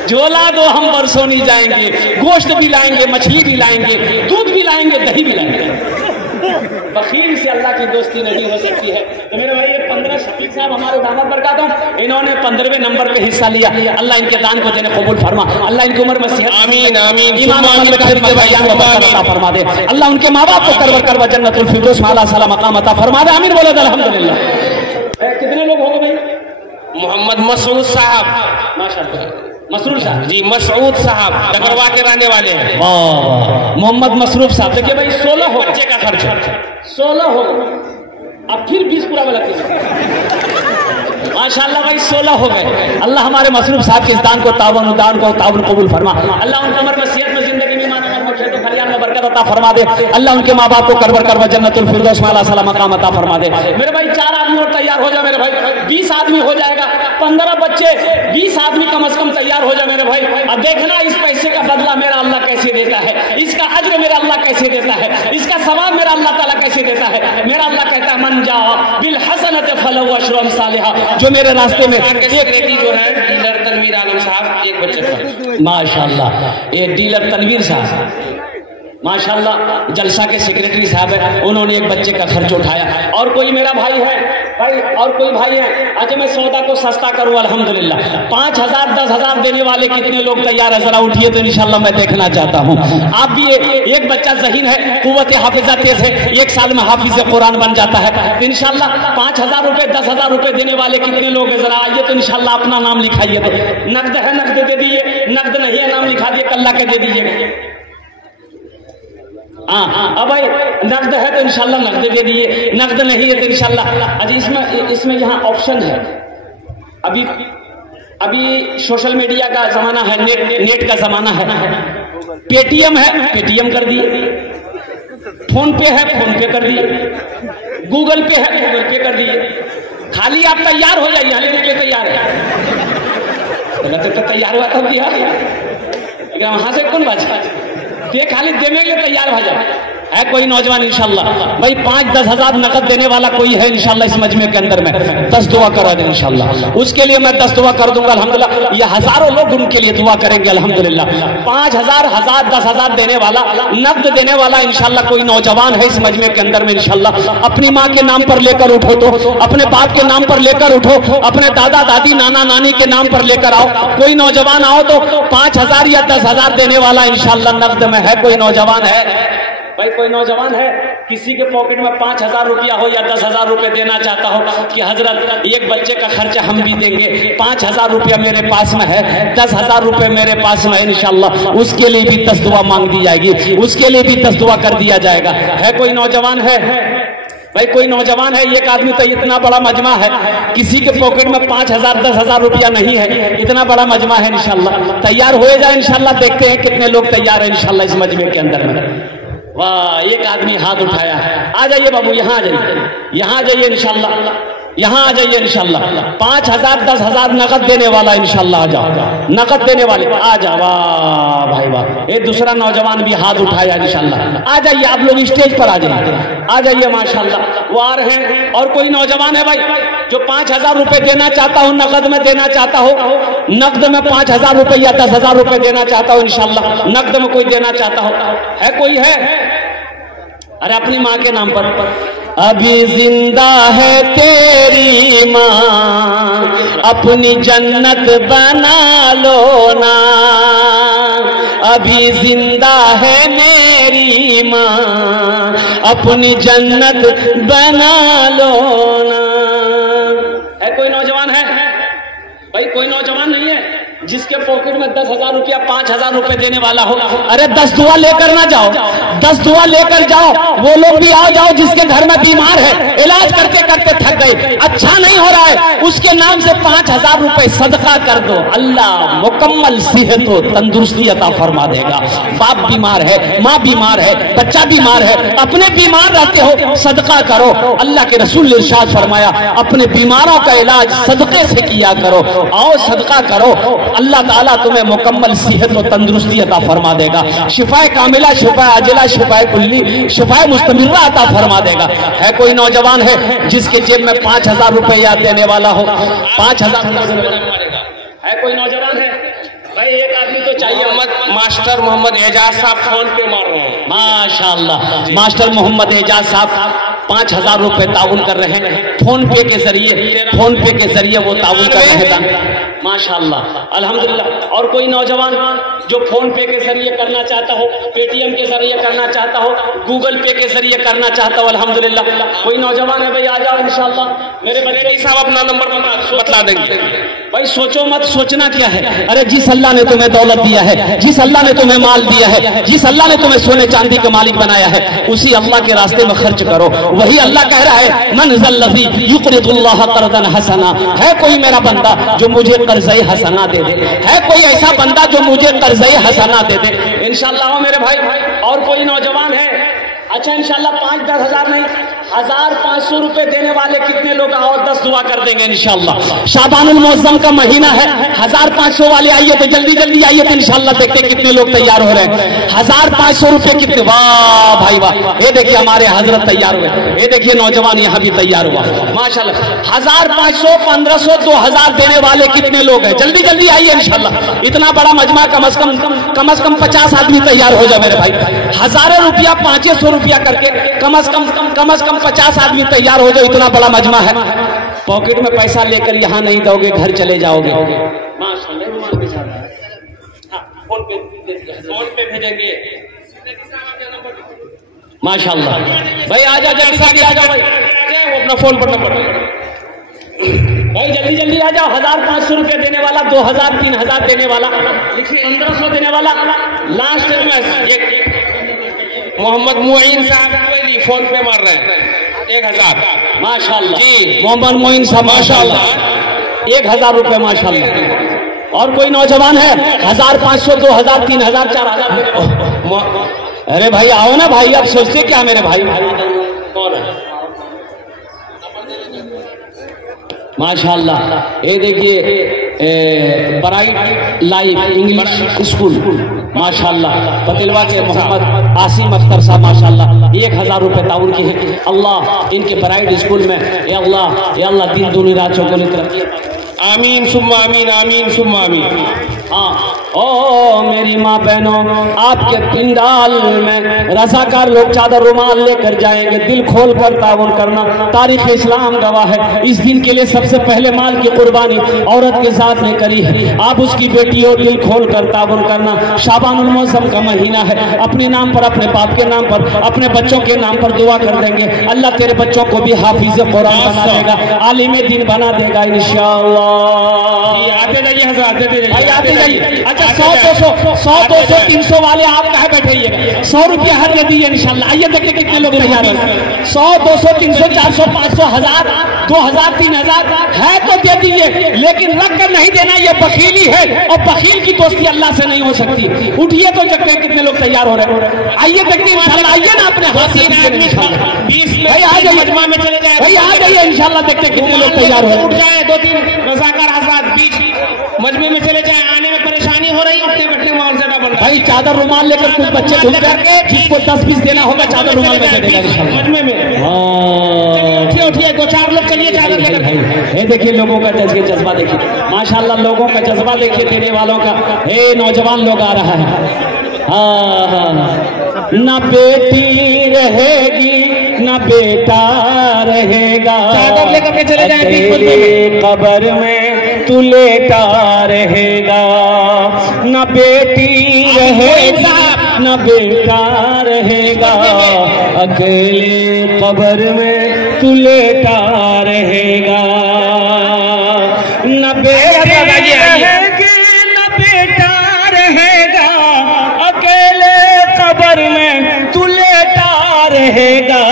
झोला दो हम बरसों नहीं जाएंगे, गोश्त भी लाएंगे, मछली भी लाएंगे, दूध भी लाएंगे, दही भी लाएंगे। बखीर से अल्लाह की दोस्ती नहीं हो सकती है। तो मेरे भाई ये 15 शफीक साहब हमारे दामद बरकत हो, इन्होंने 15वें नंबर पे हिस्सा लिया। अल्लाह इनके दान को देने कबूल फरमा, अल्लाह इनकी उम्र में सेहत, आमीन आमीन, ईमान फरमा दे। अल्लाह उनके माँ बाप को करवर करवा जन्नतुल फिरदौस में आला साला मकाम अता फरमा दे। आमीन बोले अल्हम्दुलिल्लाह। कितने लोग हो गए भाई? मोहम्मद मसूद साहब माशाअल्लाह, मसरूफ साहब जी, मसूद साहब डगरवा के रहने वाले हैं। मोहम्मद मसरूफ साहब, देखिए भाई 16 हो बच्चे का खर्च 16 हो, अब फिर 20 पूरा वाला माशाअल्लाह भाई 16 हो गए। अल्लाह हमारे मसरूफ साहब के इस दान को तावन कबूल फरमा। अल्लाह उनकी उम्र में सेहत में जिंदगी में बरकत अता फरमा दे। अल्लाह उनके माँ बाप को करवर करवा जन्नतुल फिरदौस में आला साला मकाम अता फरमा दे। मेरे भाई 4 आदमी और तैयार हो जाओ मेरे भाई, 20 आदमी हो जाएगा, 15 बच्चे, 20 आदमी कम से कम तैयार हो जाए मेरे भाई। अब देखना इस पैसे का बदला मेरा अल्लाह कैसे देता है, इसका अज्र मेरा अल्लाह कैसे देता है, इसका सवाब मेरा अल्लाह ताला कैसे देता है। मेरा अल्लाह कहता है मन जा बिल हसनत फलहु अशरु अमसालिहा, जो मेरे रास्ते में एक जो है डीलर तनवीर आलम साहब, एक बच्चे का माशाअल्लाह, ये डीलर तनवीर साहब माशाअल्लाह जलसा के सेक्रेटरी साहब है, उन्होंने एक बच्चे का खर्च उठाया। और कोई मेरा भाई है भाई, और कोई भाई है, आज मैं सौदा को सस्ता करूं अल्हम्दुलिल्लाह। 5000 10,000 देने वाले कितने लोग तैयार है, जरा उठिए तो इंशाल्लाह मैं देखना चाहता हूं। आप भी एक बच्चा ज़हीन है, कुव्वत हाफिजा तेज है, 1 साल में हाफिज कुरान बन जाता है इंशाल्लाह। 5000 रुपए 10,000 रुपए देने वाले कितने लोग हैं, जरा आइए तो इंशाल्लाह अपना नाम लिखाइए। तो नकद है नकद दे दीजिए, नकद नहीं है नाम लिखा दिए, कल्ला के दे दीजिए। हाँ अब भाई नकद है तो इंशाल्लाह नकद दे दिए, नकद नहीं है तो इंशाल्लाह। अच्छा इसमें यहाँ ऑप्शन है, अभी सोशल मीडिया का जमाना है, नेट का जमाना है, पेटीएम है पेटीएम कर दिए, फोन पे है फोन पे कर दिए, गूगल पे है गूगल पे कर दिए। खाली आप तैयार हो जाइए, लेने के लिए तैयार है तो तैयार हुआ तब दिया वहां से कौन बात ये खाली देने के लिए तैयार हो जाए है कोई नौजवान इंशाल्लाह। भाई 5-10 हजार नकद देने वाला कोई है इंशाल्लाह इस मजमे के अंदर में 10 दुआ करा दे इंशाल्लाह, उसके लिए मैं 10 दुआ कर दूंगा अल्हम्दुलिल्लाह। ये हजारों लोग उनके लिए दुआ करेंगे अल्हम्दुलिल्लाह। 5,000 1000 10,000 देने वाला, नकद देने वाला इंशाल्लाह कोई नौजवान है इस मजमे के अंदर में इंशाल्लाह। अपनी माँ के नाम पर लेकर उठो, तो अपने बाप के नाम पर लेकर उठो, अपने दादा दादी नाना नानी के नाम पर लेकर आओ। कोई नौजवान आओ तो 5,000 या 10,000 देने वाला इंशाल्लाह नकद में है। कोई नौजवान है भाई, कोई नौजवान है किसी के पॉकेट में 5,000 रुपया हो या 10,000 रुपये देना चाहता हो कि हजरत एक बच्चे का खर्चा हम भी देंगे, 5,000 रुपया मेरे पास में है, 10,000 रुपये मेरे पास में है इंशाल्लाह, उसके लिए भी 10 दुआ मांग दी जाएगी, उसके लिए भी 10 दुआ कर दिया जाएगा। है कोई नौजवान है भाई कोई नौजवान है, एक आदमी तो इतना बड़ा मजमा है, किसी के पॉकेट में 5,000 10,000 रुपया नहीं है, इतना बड़ा मजमा है। इंशाल्लाह तैयार हो जाए, इंशाल्लाह देखते हैं कितने लोग तैयार हैं इंशाल्लाह इस मजमे के अंदर में। वाह, एक आदमी हाथ उठाया है। आ जाइए बाबू, यहाँ आ जाइए, यहाँ आ जाइए इंशाल्लाह, यहाँ आ जाइए इंशाल्लाह। 5,000 10,000 नकद देने वाला इंशाल्लाह आ जाओ, नकद देने वाले आ जाओ। वाह भाई वाह, एक दूसरा नौजवान भी हाथ उठाया इंशाल्लाह। आ जाइए आप लोग स्टेज पर आ जाइए, आ जाइए माशाल्लाह। वो आ रहे हैं। और कोई नौजवान है भाई जो 5,000 रुपए देना चाहता हो, नकद में देना चाहता हो, नकद में 5,000 रुपए या 10,000 रुपए देना चाहता हो इंशाल्लाह, नकद में कोई देना चाहता हो, है कोई है? अरे अपनी माँ के नाम पर। अभी जिंदा है तेरी माँ, अपनी जन्नत बना लो ना। अभी जिंदा है मेरी माँ, अपनी जन्नत बना लो ना। है कोई नौजवान है भाई? कोई नौजवान नहीं है जिसके पॉकेट में 10,000 रुपया 5,000 रुपए देने वाला हो? अरे 10 दुआ लेकर ना जाओ, 10 दुआ लेकर जाओ। वो लोग भी आ जाओ जिसके घर में बीमार है, इलाज करते करते थक गए, अच्छा नहीं हो रहा है, उसके नाम से 5,000 रुपए सदका कर दो। अल्लाह मुकम्मल सेहत और तंदुरुस्ती अता फरमा देगा। बाप बीमार है, माँ बीमार है, बच्चा बीमार है, अपने बीमार रहते हो, सदका करो। अल्लाह के रसूल ने इरशाद फरमाया, अपने बीमारों का इलाज सदके से किया करो। आओ सदका करो, अल्लाह ताला तुम्हें मुकम्मल सेहत और तंदुरुस्ती अता फरमा देगा। शिफाए कामिला, शिफाए आजिला, शिफाए कुल्ली, शिफाए मुस्तमिर्रा अता फरमा देगा। है कोई नौजवान है जिसके जेब में 5,000 रुपए याद देने वाला हो? 5,000 है कोई नौजवान है भाई? एक आदमी तो चाहिए। मास्टर मोहम्मद एजाज साहब फोन पे मार रहे हैं। माशाअल्लाह, मास्टर मोहम्मद एजाज साहब 5,000 रुपए ताउन कर रहे हैं फोन पे के जरिए, फोन पे के जरिए वो ताउन कर रहे हैं माशाअल्लाह, अल्हम्दुलिल्लाह। और कोई नौजवान जो फोन पे के जरिए करना चाहता हो, पेटीएम के जरिए करना चाहता हो, गूगल पे के जरिए करना चाहता हो, अल्हम्दुलिल्लाह। कोई नौजवान है भाई? आ जाओ इंशाअल्लाह। मेरे बड़े साहब अपना नंबर बतला देंगे भाई। सोचो मत, सोचना क्या है? अरे जिस अल्लाह ने तुम्हें दौलत दिया है, जिस अल्लाह ने तुम्हें माल दिया है, जिस अल्लाह ने तुम्हें सोने चांदी का मालिक बनाया है, उसी अल्लाह के रास्ते में खर्च करो। वही अल्लाह कह रहा है, मन ज़ल्लज़ी युक़रिदुल्लाह क़र्ज़न हसना। है कोई मेरा बंदा जो मुझे कर्ज़े हसना दे दे? है कोई ऐसा बंदा जो मुझे कर्ज़े हसना दे दे? इंशाअल्लाह मेरे भाई। और कोई नौजवान है? अच्छा इंशाअल्लाह 5-10 हजार नहीं, 1,500 रुपए देने वाले कितने लोग? आओ 10 दुआ कर देंगे इंशाअल्लाह। शाबानुल मुअज़्ज़म का महीना है, 1,500 वाले आइए तो जल्दी जल्दी आइए तो इंशाअल्लाह देखते हैं कितने लोग तैयार हो रहे हैं। 1,500 रुपए कितने? वाह भाई वाह, ये देखिए हमारे हजरत तैयार हुए, ये देखिए नौजवान यहाँ भी तैयार हुआ माशाअल्लाह। 1,500 1,500 2,000 देने वाले कितने लोग हैं? जल्दी जल्दी आइए इंशाअल्लाह। इतना बड़ा मजमा, कम से कम 50 आदमी तैयार हो जाए मेरे भाई। 1,000 रुपया 500 रुपया करके कम से कम 50 आदमी तैयार हो जाओ। इतना बड़ा मजमा है, पॉकेट में पैसा लेकर यहाँ नहीं दोगे, घर चले जाओगे। फोन पे भेजेंगे माशाअल्लाह भाई। आ जाओ जल्दी आ जाओ भाई, वो अपना फोन पर नंबर भाई जल्दी जल्दी आ जाओ। 1,500 रुपये देने वाला, 2,000 3,000 देने वाला, लिखिए 1,500 देने वाला। लास्ट में मोहम्मद मुईन साहब फोन पे मार रहे हैं 1,000 माशाअल्लाह जी। मोहम्मद मोइन साहब माशाअल्लाह 1,000 रुपये माशाअल्लाह। और कोई नौजवान है? 1,500 2,000 3,000 4,000। अरे भाई आओ ना भाई, आप सोचते क्या मेरे भाई? कौन है? माशाअल्लाह ये देखिए ब्राइट लाइफ इंग्लिश स्कूल माशाअल्लाह, पतिलवा के मोहम्मद आसिम अख्तर साहब माशाअल्लाह 1,000 रुपए ताउन की है। अल्लाह इनके ब्राइट स्कूल में या अल्लाह दिन दूनी रात चौगुनी तरक्की। आमीन सुम्मा आमीन, आमीन सुम्मा आमीन। हाँ ओ मेरी माँ बहनों, आपके पिंडाल में रज़ाकार लोग चादर रुमाल लेकर जाएंगे। दिल खोल कर ताउन करना, तारीख इस्लाम गवाह है। इस दिन के लिए सबसे पहले माल की कुर्बानी औरत के साथ ने करी है। आप उसकी बेटी हो, दिल खोल कर ताउन करना। शाबानुल मुअज़्ज़म का महीना है, अपने नाम पर, अपने बाप के नाम पर, अपने बच्चों के नाम पर दुआ कर देंगे। अल्लाह तेरे बच्चों को भी हाफिज कुरान बना देगा, आलिम दीन बना देगा इंशाअल्लाह। आते जाइए हज़रात, आते जाइए। आते जाइए। अच्छा बैठे 100 200 300 वाले आप कहाँ बैठेंगे? 100 रुपया हर दे दीजिए इंशाल्लाह। आइए देखिए कितने लोग तैयार हैं। 100 200 300 400 500 1000 2000 3000 है तो दे दीजिए, लेकिन रख कर नहीं देना, ये बखीली है और बखील की दोस्ती अल्लाह से नहीं हो सकती। उठिए तो देखते हैं कितने लोग तैयार हो रहे हैं। आइए देखते हैं इंशाल्लाह। आइए ना अपने हाथ से भाई आ जाइए, मजमा में चले जाए भाई आ जाइए इंशाल्लाह। देखते हैं कितने लोग तैयार हो रहे हैं। उठ जाए 2-3 रजाकार हजरात बीच मजमे में चले जाए, आने में परेशानी हो रही, उठने बैठने माहौल ज्यादा बन रहा है। भाई चादर रुमाल लेकर कुछ बच्चे ढूंढ करके जिसको 10-20 देना होगा चादर रुमाल में दे देगा इंशाल्लाह। मजमे में उठिए उठिए 2-4 लोग चलिए चादर लेकर। ये देखिए लोगों का जज्बा देखिए, माशाल्लाह लोगों का जज्बा देखिए, देने वालों का। हे नौजवान लोग आ रहा है। न बेटी रहेगी न बेटा रहेगा, चादर लेकर के चले जाए कब्र में तू लेटा रहेगा। न बेटी रहेगी न बेटा रहेगा, अकेले कब्र में तू लेटा रहेगा। न बेटी रहेगी न बेटा रहेगा, अकेले कब्र में तू लेटा रहेगा।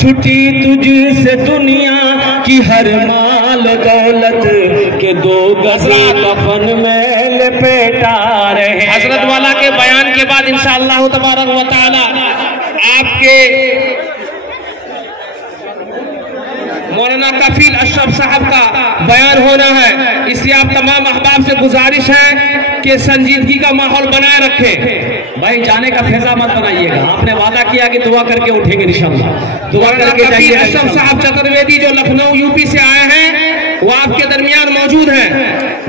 छुट्टी तुझसे दुनिया की हर माल दौलत के 2 गज़ कफन में लपेटा रहे। हजरत वाला के बयान के बाद इंशाअल्लाह तबारक व तआला आपके मौलाना कफील अशरफ साहब का बयान होना है। इसलिए आप तमाम अहबाब से गुजारिश है कि संजीदगी का माहौल बनाए रखें। भाई जाने का फैसला मत बनाइएगा, आपने वादा किया कि दुआ करके उठेंगे इंशाअल्लाह। दुआ करके कफील अशरफ साहब चतुर्वेदी जो लखनऊ यूपी से आए हैं वो आपके दरमियान मौजूद हैं।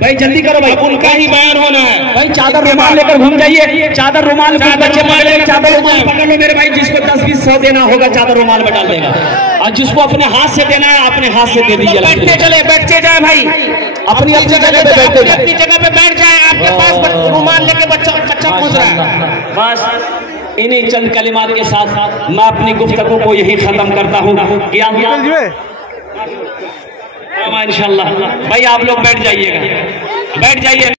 भाई जल्दी करो भाई, उनका ही बयान होना है। भाई चादर रुमाल लेकर घूम जाइए, चादर रुमाल बच्चे चादर रुमाल पकड़ लो मेरे भाई। जिसको 10-20 100 देना होगा चादर रुमाल में डाल देगा, और जिसको अपने हाथ से देना है अपने हाथ से दे दीजिए। बैठते चले बैठते जाए भाई, अपनी जगह पे बैठते जाए, अपनी जगह पे बैठ जाए। आपके पास रुमाल लेके बच्चा पहुंच रहा है। बस इन्हीं चंद कलिमात के साथ मैं अपनी गुफ्तगू को यही खत्म करता हूँ कि इंशाल्लाह। भाई आप लोग बैठ जाइएगा, बैठ जाइए।